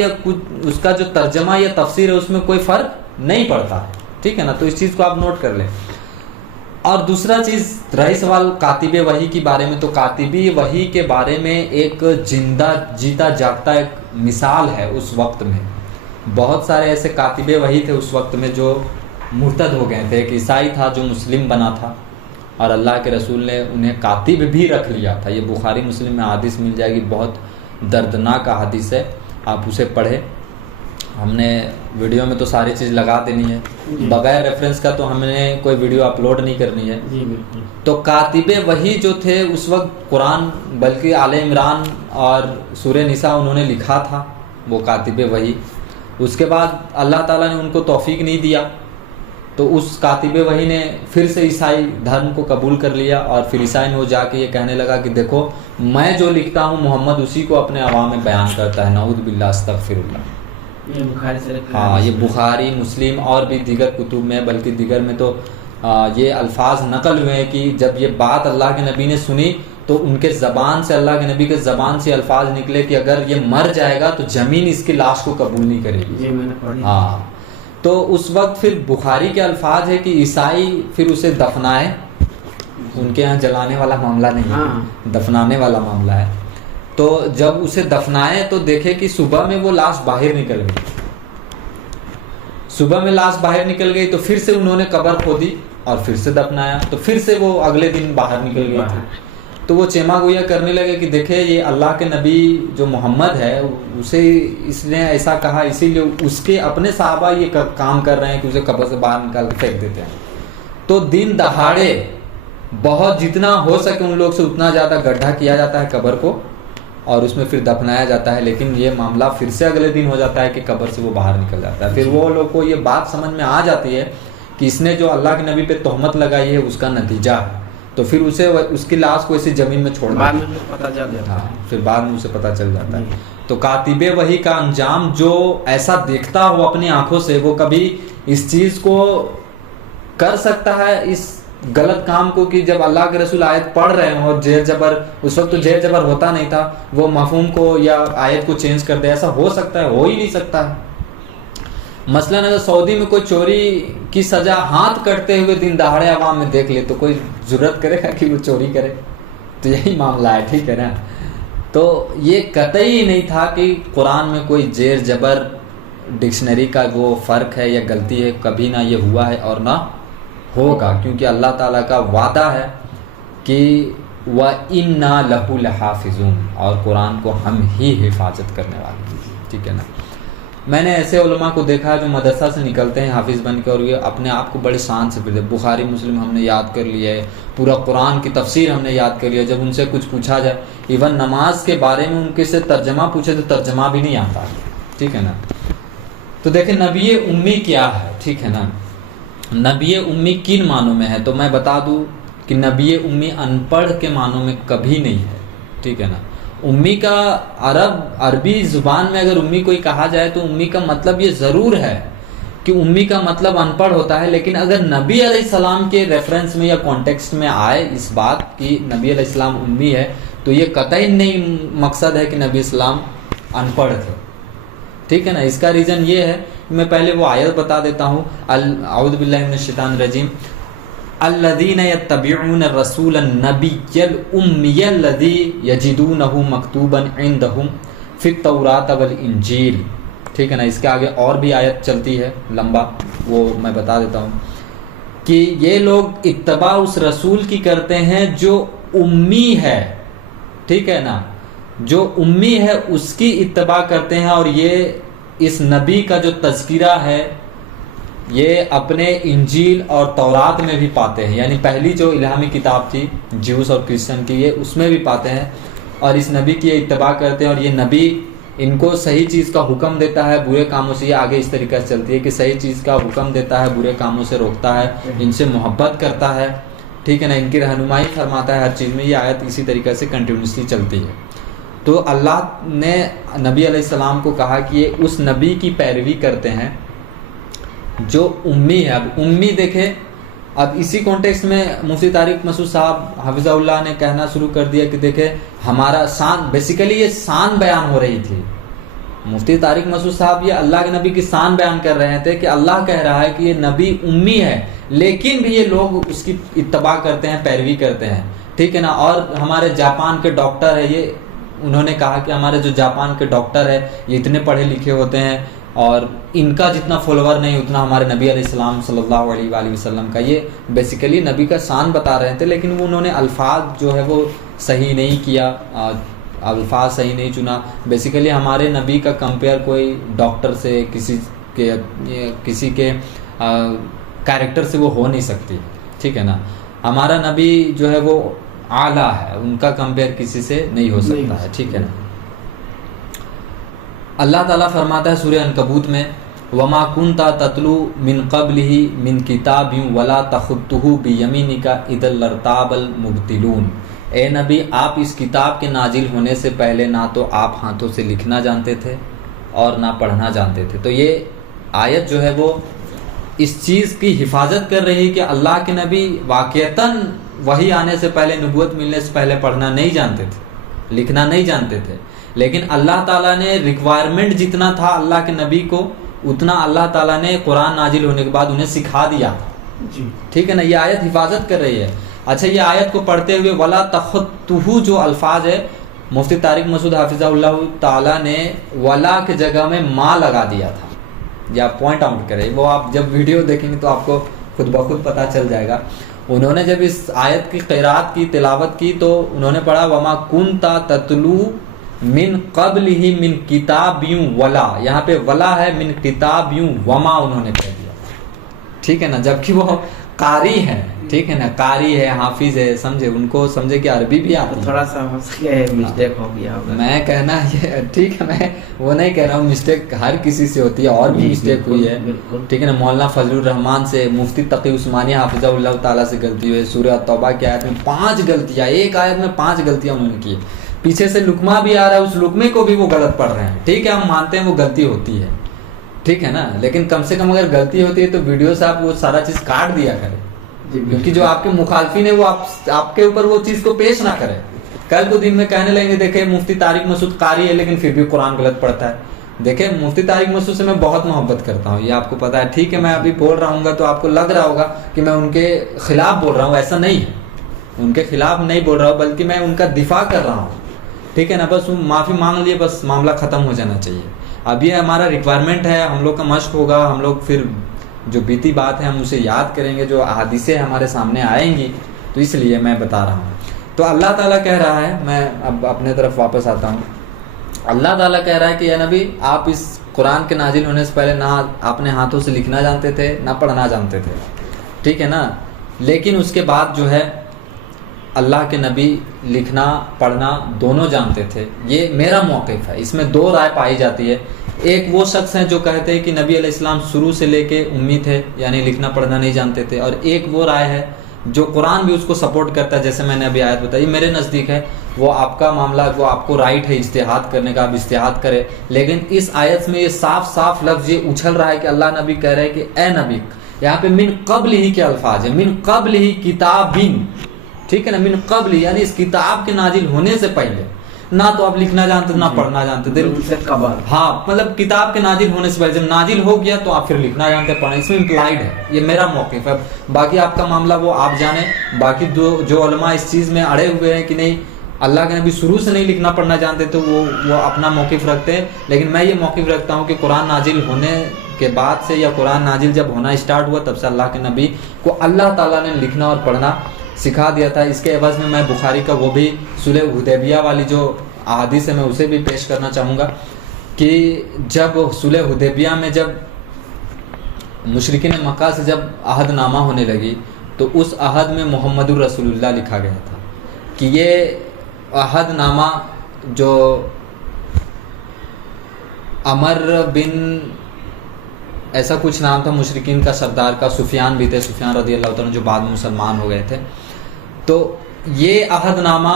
یا کچھ اس کا جو ترجمہ یا تفسیر ہے اس میں کوئی فرق نہیں پڑتا، ٹھیک ہے نا. تو اس چیز کو آپ نوٹ کر لیں. اور دوسرا چیز رہی سوال کاتب وحی کے بارے میں، تو کاتبی وحی کے بارے میں ایک زندہ جیتا جاگتا ایک مثال ہے. اس وقت میں بہت سارے ایسے کاتب وحی تھے اس وقت میں جو مرتد ہو گئے تھے. ایک عیسائی تھا جو مسلم بنا تھا اور اللہ کے رسول نے انہیں کاتب بھی رکھ لیا تھا. یہ بخاری مسلم میں حدیث مل جائے گی، بہت دردناک حدیث ہے، آپ اسے پڑھیں. ہم نے ویڈیو میں تو ساری چیز لگا دینی ہے، بغیر ریفرنس کا تو ہم نے کوئی ویڈیو اپلوڈ نہیں کرنی ہے. تو کاتب وحی جو تھے اس وقت قرآن، بلکہ آل عمران اور سورہ نساء انہوں نے لکھا تھا، وہ کاتب وحی. اس کے بعد اللہ تعالیٰ نے ان کو توفیق نہیں دیا، تو اس کاتب وحی نے پھر سے عیسائی دھرم کو قبول کر لیا، اور پھر عیسائی نے وہ جا کے یہ کہنے لگا کہ دیکھو میں جو لکھتا ہوں محمد اسی کو اپنے عوام میں بیان کرتا ہے. نعوذ باللہ، استغفر اللہ. ہاں یہ بخاری مسلم اور بھی دیگر کتب میں، بلکہ دیگر میں تو یہ الفاظ نقل ہوئے ہیں کہ جب یہ بات اللہ کے نبی نے سنی تو ان کے زبان سے، اللہ کے نبی کے زبان سے الفاظ نکلے کہ اگر یہ مر جائے گا تو زمین اس کی لاش کو قبول نہیں کرے گی. ہاں تو اس وقت پھر بخاری کے الفاظ ہے کہ عیسائی پھر اسے دفنائے. ان کے ہاں جلانے والا معاملہ نہیں ہے، دفنانے والا معاملہ ہے. تو جب اسے دفنائے تو دیکھے کہ صبح میں وہ لاش باہر نکل گئی. صبح میں لاش باہر نکل گئی تو پھر سے انہوں نے قبر کھودی اور پھر سے دفنایا، تو پھر سے وہ اگلے دن باہر نکل گئی تھی. تو وہ چیما گویا کرنے لگے کہ دیکھے یہ اللہ کے نبی جو محمد ہے اسے اس نے ایسا کہا، اسی لیے اس کے اپنے صحابہ یہ کام کر رہے ہیں کہ اسے قبر سے باہر نکال کے پھینک دیتے ہیں. تو دن دہاڑے بہت جتنا ہو سکے ان لوگ سے اتنا زیادہ گڈھا کیا جاتا ہے قبر کو، اور اس میں پھر دفنایا جاتا ہے. لیکن یہ معاملہ پھر سے اگلے دن ہو جاتا ہے کہ قبر سے وہ باہر نکل جاتا ہے. پھر وہ لوگ کو یہ بات سمجھ میں آ جاتی ہے کہ اس نے جو اللہ کے نبی پہ تہمت لگائی ہے اس کا نتیجہ ہے، تو پھر اسے اس کی لاش کو اسی زمین میں چھوڑ بعد میں پتہ چل جاتا ہے. ہاں پھر بعد میں اسے پتہ چل جاتا ہے. تو کاتب وحی کا انجام جو ایسا دیکھتا ہو اپنی آنکھوں سے، وہ کبھی اس چیز کو کر سکتا ہے، اس غلط کام کو، کہ جب اللہ کے رسول آیت پڑھ رہے ہوں اور زیر جبر، اس وقت تو زیر جبر ہوتا نہیں تھا، وہ مفہوم کو یا آیت کو چینج کر دے؟ ایسا ہو سکتا ہے؟ ہو ہی نہیں سکتا ہے. مثلاً اگر سعودی میں کوئی چوری کی سزا ہاتھ کٹتے ہوئے دن دہاڑے عوام میں دیکھ لے تو کوئی ضرورت کرے گا کہ وہ چوری کرے؟ تو یہی معاملہ ہے، ٹھیک ہے نا. تو یہ قطعی نہیں تھا کہ قرآن میں کوئی زیر جبر ڈکشنری کا وہ فرق ہے یا غلطی ہے، کبھی نہ یہ ہوا ہے اور نہ ہوگا، کیونکہ اللہ تعالیٰ کا وعدہ ہے کہ وَإِنَّا لَهُ لَحَافِظُونَ، اور قرآن کو ہم ہی حفاظت کرنے والے ہیں، ٹھیک ہے نا. میں نے ایسے علماء کو دیکھا جو مدرسہ سے نکلتے ہیں حافظ بن کے، اور یہ اپنے آپ کو بڑے شان سے پڑھتے. بخاری مسلم ہم نے یاد کر لیا ہے، پورا قرآن کی تفسیر ہم نے یاد کر لیا. جب ان سے کچھ پوچھا جائے، ایون نماز کے بارے میں ان کے سے ترجمہ پوچھے تو ترجمہ بھی نہیں آتا، ٹھیک ہے نا. تو دیکھیں نبی امی کیا ہے، ٹھیک ہے نا. نبی امی کن معنوں میں ہے؟ تو میں بتا دوں کہ نبی امی ان پڑھ کے معنوں میں کبھی نہیں ہے، ٹھیک ہے نا. امی کا عربی زبان میں اگر امی کوئی کہا جائے تو امی کا مطلب یہ ضرور ہے کہ امی کا مطلب ان پڑھ ہوتا ہے. لیکن اگر نبی علیہ السلام کے ریفرنس میں یا کانٹیکسٹ میں آئے اس بات کی نبی علیہ السلام امی ہے، تو یہ قطعی نہیں مقصد ہے کہ نبی اسلام ان پڑھ تھے. ٹھیک ہے نا. اس کا ریزن یہ ہے کہ میں پہلے وہ آیت بتا دیتا ہوں. اعوذ باللہ من الشیطان الرجیم. الذین یتبعون الرسول النبی الامی الذی یجدونہ مکتوبا عندہم فی التوراۃ والانجیل. ٹھیک ہے نا. اس کے آگے اور بھی آیت چلتی ہے لمبا, وہ میں بتا دیتا ہوں کہ یہ لوگ اتباع اس رسول کی کرتے ہیں جو امی ہے. ٹھیک ہے نا. جو امی ہے اس کی اتباع کرتے ہیں, اور یہ اس نبی کا جو تذکرہ ہے یہ اپنے انجیل اور تورات میں بھی پاتے ہیں. یعنی پہلی جو الہامی کتاب تھی جیوس اور کرسچن کی, یہ اس میں بھی پاتے ہیں, اور اس نبی کی یہ اتباع کرتے ہیں. اور یہ نبی ان کو صحیح چیز کا حکم دیتا ہے, برے کاموں سے. یہ آگے اس طریقے سے چلتی ہے کہ صحیح چیز کا حکم دیتا ہے, برے کاموں سے روکتا ہے, ان سے محبت کرتا ہے. ٹھیک ہے نا. ان کی رہنمائی فرماتا ہے ہر چیز میں. یہ آیت اسی طریقے سے کنٹینیوسلی چلتی ہے. تو اللہ نے نبی علیہ السلام کو کہا کہ یہ اس نبی کی پیروی کرتے ہیں جو امی ہے. اب امی دیکھیں, اب اسی کانٹیکسٹ میں مفتی طارق مسعود صاحب حفظہ اللہ نے کہنا شروع کر دیا کہ دیکھیں ہمارا شان, بیسیکلی یہ شان بیان ہو رہی تھی. مفتی طارق مسعود صاحب یہ اللہ کے نبی کی شان بیان کر رہے تھے کہ اللہ کہہ رہا ہے کہ یہ نبی امی ہے, لیکن بھی یہ لوگ اس کی اتباع کرتے ہیں, پیروی کرتے ہیں. ٹھیک ہے نا. اور ہمارے جاپان کے ڈاکٹر ہے, یہ انہوں نے کہا کہ ہمارے جو جاپان کے ڈاکٹر ہے یہ اتنے پڑھے لکھے ہوتے ہیں, اور ان کا جتنا فالوور نہیں اتنا ہمارے نبی علیہ السلام صلی اللہ علیہ وآلہ وسلم کا. یہ بیسیکلی نبی کا شان بتا رہے تھے, لیکن وہ انہوں نے الفاظ جو ہے وہ صحیح نہیں کیا, الفاظ صحیح نہیں چنا. بیسیکلی ہمارے نبی کا کمپیئر کوئی ڈاکٹر سے, کسی کے کیریکٹر سے وہ ہو نہیں سکتی. ٹھیک ہے نا. ہمارا نبی جو ہے وہ اعلیٰ ہے, ان کا کمپیئر کسی سے نہیں ہو سکتا ہے. ٹھیک ہے نا. اللہ تعالیٰ فرماتا ہے سورہ عنکبوت میں وما کنتا تتلو من قبلہ من کتاب ولا تخطہ بیمینک اذا لارتاب المبطلون. اے نبی آپ اس کتاب کے نازل ہونے سے پہلے نہ تو آپ ہاتھوں سے لکھنا جانتے تھے اور نہ پڑھنا جانتے تھے. تو یہ آیت جو ہے وہ اس چیز کی حفاظت کر رہی کہ اللہ کے نبی واقعتاً وحی آنے سے پہلے, نبوت ملنے سے پہلے پڑھنا نہیں جانتے تھے, لکھنا نہیں جانتے تھے. لیکن اللہ تعالیٰ نے ریکوائرمنٹ جتنا تھا اللہ کے نبی کو, اتنا اللہ تعالیٰ نے قرآن نازل ہونے کے بعد انہیں سکھا دیا تھا. ٹھیک ہے نا. یہ آیت حفاظت کر رہی ہے. اچھا, یہ آیت کو پڑھتے ہوئے ولا تخطہ جو الفاظ ہے, مفتی طارق مسعود حافظہ اللہ تعالیٰ نے ولا کے جگہ میں ما لگا دیا تھا. یا پوائنٹ آؤٹ کرے, وہ آپ جب ویڈیو دیکھیں گے تو آپ کو خود بخود پتہ چل جائے گا. انہوں نے جب اس آیت کی قرات کی, تلاوت کی, تو انہوں نے پڑھا وما کنتا تتلو من قبلہ من کتابیوں ولا. یہاں پہ ولا ہے, من کتابیوں وما انہوں نے کہہ دیا. ٹھیک ہے نا. جبکہ وہ قاری ہے. ٹھیک ہے نا. قاری ہے, حافظ ہے, سمجھے, ان کو سمجھے کہ عربی بھی آتی ہے. تھوڑا سا ہو سکے مسٹیک ہو گیا ہوگا. میں کہنا یہ ٹھیک ہے, میں وہ نہیں کہہ رہا ہوں, مسٹیک ہر کسی سے ہوتی ہے, اور بھی مسٹیک ہوئی ہے. ٹھیک ہے نا. مولانا فضل الرحمان سے, مفتی تقی عثمانی حافظہ اللہ تعالیٰ سے غلطی ہوئی. سورہ توبہ کی آیت میں 5 غلطیاں, ایک آیت میں 5 غلطیاں انہوں نے کی. پیچھے سے لقمہ بھی آ رہا ہے, اس لقمے کو بھی وہ غلط پڑھ رہے ہیں. ٹھیک ہے, ہم مانتے ہیں وہ غلطی ہوتی ہے. ٹھیک ہے نا. لیکن کم سے کم اگر غلطی ہوتی ہے تو ویڈیو سے آپ وہ سارا چیز کاٹ دیا کریں, کیونکہ جو آپ کے مخالفین ہیں وہ آپ کے اوپر وہ چیز کو پیش نہ کرے. کل کو دن میں کہنے لگیں گے دیکھیں مفتی طارق مسعود قاری ہے لیکن پھر بھی قرآن غلط پڑھتا ہے. دیکھیں مفتی طارق مسعود سے میں بہت محبت کرتا ہوں, یہ آپ کو پتا ہے. ٹھیک ہے, میں ابھی بول رہا ہوں گا تو آپ کو لگ رہا ہوگا کہ میں ان کے خلاف بول رہا ہوں, ایسا نہیں ہے. ان کے خلاف نہیں بول رہا ہوں, بلکہ میں ان کا دفاع کر رہا ہوں. ٹھیک ہے نا. بس معافی مانگ لیے, بس معاملہ ختم ہو جانا چاہیے. اب یہ ہمارا ریکوائرمنٹ ہے, ہم لوگ کا مشق ہوگا, ہم لوگ پھر جو بیتی بات ہے ہم اسے یاد کریں گے, جو احادیثیں ہمارے سامنے آئیں گی, تو اس لیے میں بتا رہا ہوں. تو اللہ تعالیٰ کہہ رہا ہے, میں اب اپنے طرف واپس آتا ہوں. اللہ تعالیٰ کہہ رہا ہے کہ یا نبی آپ اس قرآن کے نازل ہونے سے پہلے نہ اپنے ہاتھوں سے لکھنا جانتے تھے نہ پڑھنا جانتے تھے. ٹھیک ہے نا. لیکن اس کے بعد جو ہے اللہ کے نبی لکھنا پڑھنا دونوں جانتے تھے. یہ میرا موقف ہے. اس میں 2 رائے پائی جاتی ہے. ایک وہ شخص ہیں جو کہتے ہیں کہ نبی علیہ السلام شروع سے لے کے امی تھے, یعنی لکھنا پڑھنا نہیں جانتے تھے. اور ایک وہ رائے ہے جو قرآن بھی اس کو سپورٹ کرتا ہے, جیسے میں نے ابھی آیت بتائی. میرے نزدیک ہے وہ آپ کا معاملہ, وہ آپ کو رائٹ ہے اجتہاد کرنے کا, آپ اجتہاد کرے. لیکن اس آیت میں یہ صاف لفظ یہ اچھل رہا ہے کہ اللہ نبی کہہ رہے ہیں کہ اے نبی, یہاں پہ من قبل ہی کے الفاظ ہے, من قبل ہی کتابین. ٹھیک ہے نا, من قبل یعنی اس کتاب کے نازل ہونے سے پہلے. نہ تو آپ لکھنا جانتے نہ پڑھنا جانتے تھے, ہاں مطلب کتاب کے نازل ہونے سے پہلے, جب نازل ہو گیا تو آپ پھر لکھنا جانتے پڑھنا, اس میں امپلائڈ ہے. یہ میرا موقف ہے, باقی آپ کا معاملہ وہ آپ جانیں. باقی جو علماء اس چیز میں اڑے ہوئے ہیں کہ نہیں اللہ کے نبی شروع سے نہیں لکھنا پڑھنا جانتے تو وہ اپنا موقف رکھتے ہیں. لیکن میں یہ موقف رکھتا ہوں کہ قرآن نازل ہونے کے بعد سے یا قرآن نازل جب ہونا اسٹارٹ ہوا تب سے اللہ کے نبی کو اللہ تعالیٰ نے لکھنا اور پڑھنا سکھا دیا تھا. اس کے عوض میں بخاری کا وہ بھی صلح حدیبیہ والی جو احادیث ہے میں اسے بھی پیش کرنا چاہوں گا کہ جب صلح حدیبیہ میں جب مشرکین مکہ سے جب عہد نامہ ہونے لگی تو اس عہد میں محمد الرسول اللہ لکھا گیا تھا کہ یہ عہد نامہ جو عمر بن ایسا کچھ نام تھا مشرکین کا سردار کا, سفیان بھی تھے, سفیان رضی اللہ تعالیٰ جو بعد میں مسلمان ہو گئے تھے, تو یہ عہد نامہ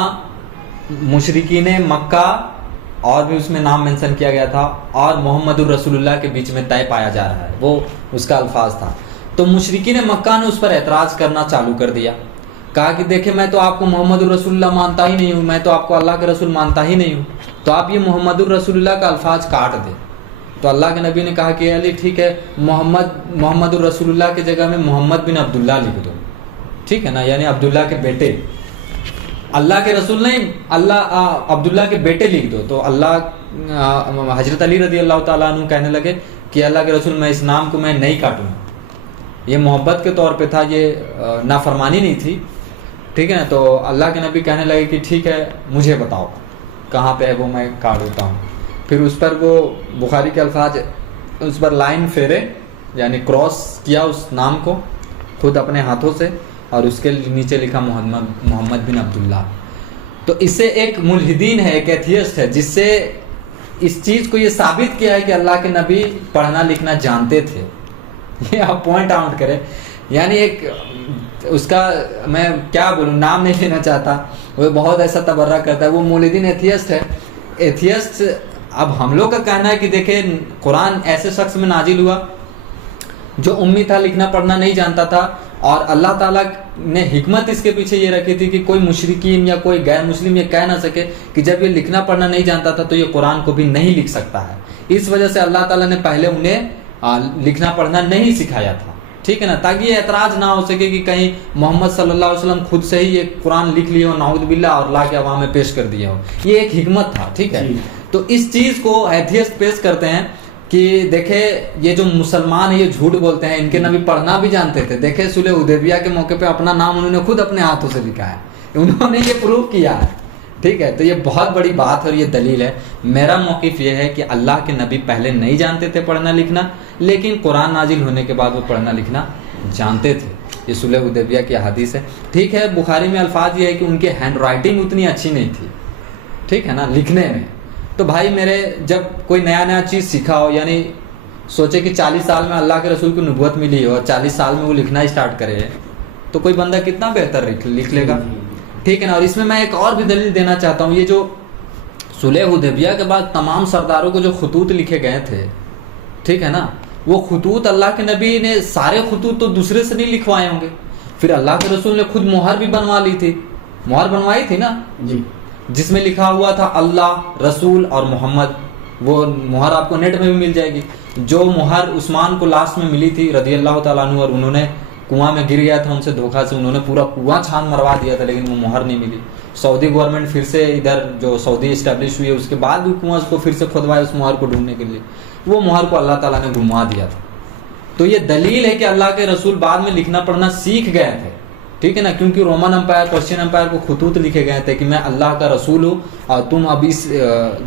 مشرکین مکہ اور بھی اس میں نام مینشن کیا گیا تھا اور محمد الرسول اللہ کے بیچ میں طے پایا جا رہا ہے, وہ اس کا الفاظ تھا. تو مشرکین مکہ نے اس پر اعتراض کرنا چالو کر دیا, کہا کہ دیکھیں میں تو آپ کو محمد الرسول اللہ مانتا ہی نہیں ہوں, میں تو آپ کو اللہ کے رسول مانتا ہی نہیں ہوں, تو آپ یہ محمد الرسول اللہ کا الفاظ کاٹ دیں. تو اللہ کے نبی نے کہا کہ علی ٹھیک ہے, محمد الرسول اللہ کی جگہ میں محمد بن عبداللہ لکھ دو, ٹھیک ہے نا, یعنی عبداللہ کے بیٹے, اللہ کے رسول نہیں, عبداللہ کے بیٹے لکھ دو. تو حضرت علی رضی اللہ تعالیٰ عنہ کہنے لگے کہ اللہ کے رسول میں اس نام کو میں نہیں کاٹوں, یہ محبت کے طور پہ تھا, یہ نافرمانی نہیں تھی, ٹھیک ہے نا. تو اللہ کے نبی کہنے لگے کہ ٹھیک ہے مجھے بتاؤ کہاں پہ ہے وہ میں کاٹ دیتا ہوں. پھر اس پر وہ بخاری کے الفاظ, اس پر لائن پھیرے یعنی کراس کیا اس نام کو خود اپنے ہاتھوں سے اور اس کے نیچے لکھا محمد بن عبداللہ. تو اس سے ایک ملحدین ہے, ایک ایتھیسٹ ہے, جس سے اس چیز کو یہ ثابت کیا ہے کہ اللہ کے نبی پڑھنا لکھنا جانتے تھے. یہ آپ پوائنٹ آؤٹ کریں, یعنی ایک اس کا میں کیا بولوں, نام نہیں لینا چاہتا, وہ بہت ایسا تبرہ کرتا ہے, وہ ملحدین ایتھیسٹ ہے. ایتھیسٹ اب ہم لوگ کا کہنا ہے کہ دیکھیں قرآن ایسے شخص میں نازل ہوا جو امی تھا, لکھنا پڑھنا نہیں جانتا تھا, اور اللہ تعالیٰ نے حکمت اس کے پیچھے یہ رکھی تھی کہ کوئی مشرکین یا کوئی غیر مسلم یہ کہہ نہ سکے کہ جب یہ لکھنا پڑھنا نہیں جانتا تھا تو یہ قرآن کو بھی نہیں لکھ سکتا ہے. اس وجہ سے اللہ تعالیٰ نے پہلے انہیں لکھنا پڑھنا نہیں سکھایا تھا, ٹھیک ہے نا, تاکہ یہ اعتراض نہ ہو سکے کہ کہیں محمد صلی اللہ علیہ وسلم خود سے ہی یہ قرآن لکھ لیے ہو نعوذ باللہ اور لا کے عوام میں پیش کر دیا ہو. یہ ایک حکمت تھا, ٹھیک ہے. تو اس چیز کو ایتھیسٹ پیش کرتے ہیں کہ دیکھیں یہ جو مسلمان ہیں یہ جھوٹ بولتے ہیں, ان کے نبی پڑھنا بھی جانتے تھے. دیکھیں صلح حدیبیہ کے موقع پہ اپنا نام انہوں نے خود اپنے ہاتھوں سے لکھا ہے, انہوں نے یہ پروو کیا ہے, ٹھیک ہے. تو یہ بہت بڑی بات ہے اور یہ دلیل ہے. میرا موقف یہ ہے کہ اللہ کے نبی پہلے نہیں جانتے تھے پڑھنا لکھنا, لیکن قرآن نازل ہونے کے بعد وہ پڑھنا لکھنا جانتے تھے. یہ صلح حدیبیہ کی حدیث ہے, ٹھیک ہے. بخاری میں الفاظ یہ ہے کہ ان کے ہینڈ رائٹنگ اتنی اچھی نہیں تھی, ٹھیک ہے نا, لکھنے میں. تو بھائی میرے جب کوئی نیا چیز سیکھا ہو, یعنی سوچے کہ 40 سال میں اللہ کے رسول کو نبوت ملی ہو اور 40 سال میں وہ لکھنا اسٹارٹ کرے, تو کوئی بندہ کتنا بہتر لکھ لے گا, ٹھیک ہے نا. اور اس میں میں ایک اور بھی دلیل دینا چاہتا ہوں, یہ جو صلح حدیبیہ کے بعد تمام سرداروں کو جو خطوط لکھے گئے تھے, ٹھیک ہے نا, وہ خطوط اللہ کے نبی نے سارے خطوط تو دوسرے سے نہیں لکھوائے ہوں گے, پھر اللہ کے رسول نے خود مہر بھی بنوا لی تھی, مہر بنوائی تھی نا جی, جس میں لکھا ہوا تھا اللہ, رسول اور محمد. وہ مہر آپ کو نیٹ میں بھی مل جائے گی. جو مہر عثمان کو لاسٹ میں ملی تھی رضی اللہ تعالیٰ عنہ, اور انہوں نے کنواں میں گر گیا تھا ان سے دھوکہ سے, انہوں نے پورا کنواں چھان مروا دیا تھا لیکن وہ مہر نہیں ملی. سعودی گورنمنٹ پھر سے ادھر جو سعودی اسٹیبلش ہوئی ہے اس کے بعد بھی کنواں کو پھر سے کھودوائے اس مہر کو ڈھونڈنے کے لیے, وہ مہر کو اللہ تعالیٰ نے گھما دیا تھا. تو یہ دلیل ہے کہ اللہ کے رسول بعد میں لکھنا پڑھنا سیکھ گئے تھے, ٹھیک ہے نا, کیونکہ رومن امپائر, پرشین امپائر کو خطوط لکھے گئے تھے کہ میں اللہ کا رسول ہوں اور تم اب اس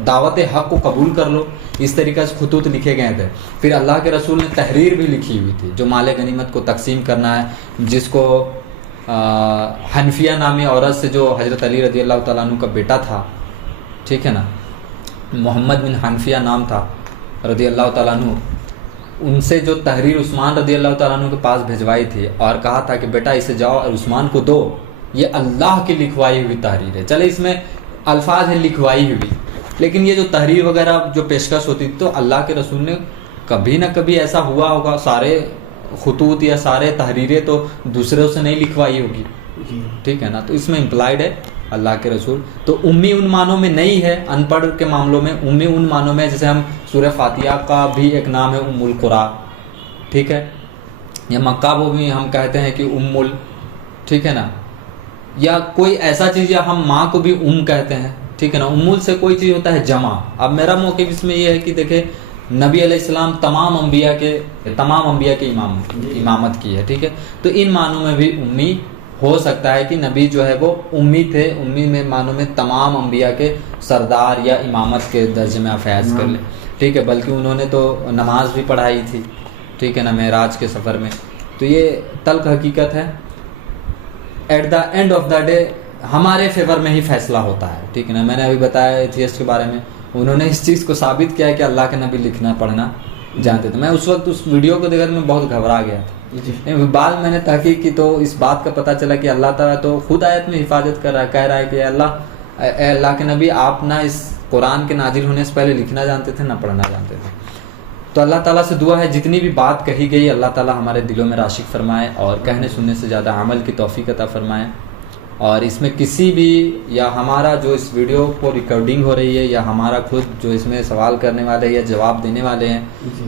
دعوت حق کو قبول کر لو, اس طریقے سے خطوط لکھے گئے تھے. پھر اللہ کے رسول نے تحریر بھی لکھی ہوئی تھی جو مال غنیمت کو تقسیم کرنا ہے, جس کو حنفیہ نامی عورت سے جو حضرت علی رضی اللہ تعالیٰ عنہ کا بیٹا تھا, ٹھیک ہے نا, محمد بن حنفیہ نام تھا رضی اللہ تعالیٰ عنہ, ان سے جو تحریر عثمان رضی اللہ تعالیٰ عنہ کے پاس بھجوائی تھی اور کہا تھا کہ بیٹا اسے جاؤ اور عثمان کو دو, یہ اللہ کی لکھوائی ہوئی تحریر ہے. چلے اس میں الفاظ ہے لکھوائی ہوئی, لیکن یہ جو تحریر وغیرہ جو پیشکش ہوتی تھی تو اللہ کے رسول نے کبھی نہ کبھی ایسا ہوا ہوگا, سارے خطوط یا سارے تحریریں تو دوسروں سے نہیں لکھوائی ہوگی, ٹھیک ہے نا. تو اس میں امپلائڈ ہے اللہ کے رسول. تو امی ان معنوں میں نہیں ہے ان پڑھ کے معاملوں میں, امی ان معنوں میں جیسے ہم سورہ فاتحہ کا بھی ایک نام ہے ام القرآن, ٹھیک ہے, یا مکہ وہ بھی ہم کہتے ہیں کہ ام ال, ٹھیک ہے نا, یا کوئی ایسا چیز, یا ہم ماں کو بھی کہتے ہیں, ٹھیک ہے نا. ام ال سے کوئی چیز ہوتا ہے جمع. اب میرا موقف اس میں یہ ہے کہ دیکھیں نبی علیہ السلام تمام انبیاء کے امامت کی ہے, ٹھیک ہے. تو ان معنوں میں بھی امی ہو سکتا ہے کہ نبی جو ہے وہ امی تھے, امی میں معنوں میں تمام انبیاء کے سردار یا امامت کے درجے میں فیض کر لیں, ٹھیک ہے. بلکہ انہوں نے تو نماز بھی پڑھائی تھی, ٹھیک ہے نا, معراج کے سفر میں. تو یہ تلخ حقیقت ہے. At the end of the day ہمارے فیور میں ہی فیصلہ ہوتا ہے, ٹھیک ہے نا. میں نے ابھی بتایا ایتھیسٹ کے بارے میں, انہوں نے اس چیز کو ثابت کیا ہے کہ اللہ کے نبی لکھنا پڑھنا جانتے تھے. میں اس وقت اس ویڈیو کو دیکھ کر میں بہت گھبرا گیا تھا. بعد میں نے تحقیق کی تو اس بات کا پتہ چلا کہ اللہ تعالیٰ تو خود آیت میں حفاظت کر رہا ہے, کہہ رہا ہے کہ اے اللہ کے نبی آپ نہ اس قرآن کے نازل ہونے سے پہلے لکھنا جانتے تھے نہ پڑھنا جانتے تھے. تو اللہ تعالیٰ سے دعا ہے جتنی بھی بات کہی گئی اللہ تعالیٰ ہمارے دلوں میں راشق فرمائے اور کہنے سننے سے زیادہ عمل کی توفیق عطا فرمائے. اور اس میں کسی بھی, یا ہمارا جو اس ویڈیو کو ریکارڈنگ ہو رہی ہے, یا ہمارا خود جو اس میں سوال کرنے والے یا جواب دینے والے ہیں,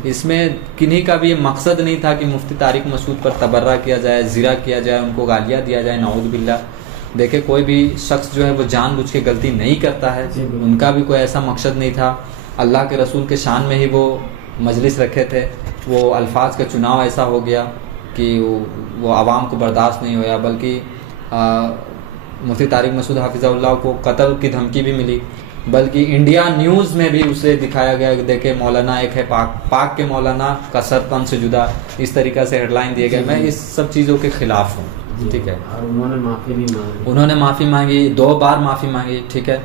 اس میں کنہیں کا بھی یہ مقصد نہیں تھا کہ مفتی طارق مسعود پر تبرہ کیا جائے, زرہ کیا جائے, ان کو گالیاں دیا جائے, نعوذ باللہ. دیکھیں کوئی بھی شخص جو ہے وہ جان بوجھ کے غلطی نہیں کرتا ہے, ان کا بھی کوئی ایسا مقصد نہیں تھا. اللہ کے رسول کے شان میں ہی وہ مجلس رکھے تھے, وہ الفاظ کا چناؤ ایسا ہو گیا کہ وہ عوام کو برداشت نہیں ہوا, بلکہ مفتی طارق مسعود حافظہ اللہ کو قتل کی دھمکی بھی ملی. بلکہ انڈیا نیوز میں بھی اسے دکھایا گیا کہ دیکھیں مولانا ایک ہے پاک کے مولانا کا سر تن سے جدا, اس طریقہ سے ہیڈ لائن دیے گئے. میں اس سب چیزوں کے خلاف ہوں, ٹھیک ہے. اور انہوں نے معافی بھی مانگی, انہوں نے معافی مانگی, 2 بار معافی مانگی, ٹھیک ہے.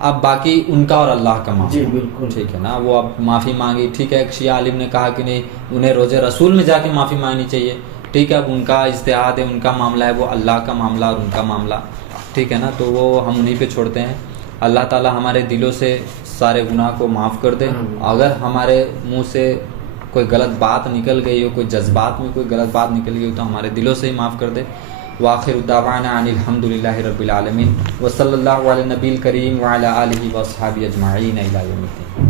اب باقی ان کا اور اللہ کا معاملہ, بالکل ٹھیک ہے نا. وہ اب معافی مانگی, ٹھیک ہے. ایک شیعہ عالم نے کہا کہ نہیں انہیں روزے رسول میں جا کے معافی مانگنی چاہیے, ٹھیک ہے. اب ان کا اجتہاد ہے, ان کا معاملہ ہے, وہ اللہ کا معاملہ اور ان کا معاملہ, ٹھیک ہے نا. تو وہ ہم انہیں پہ چھوڑتے ہیں. اللہ تعالیٰ ہمارے دلوں سے سارے گناہ کو معاف کر دے. اگر ہمارے منہ سے کوئی غلط بات نکل گئی ہو, کوئی جذبات میں کوئی غلط بات نکل گئی ہو, تو ہمارے دلوں سے ہی معاف کر دے. وآخر دعوانا ان الحمد للہ رب العالمین وصلی اللہ علی نبی الکریم وعلی آلہ واصحابہ اجمعین الی یوم الدین.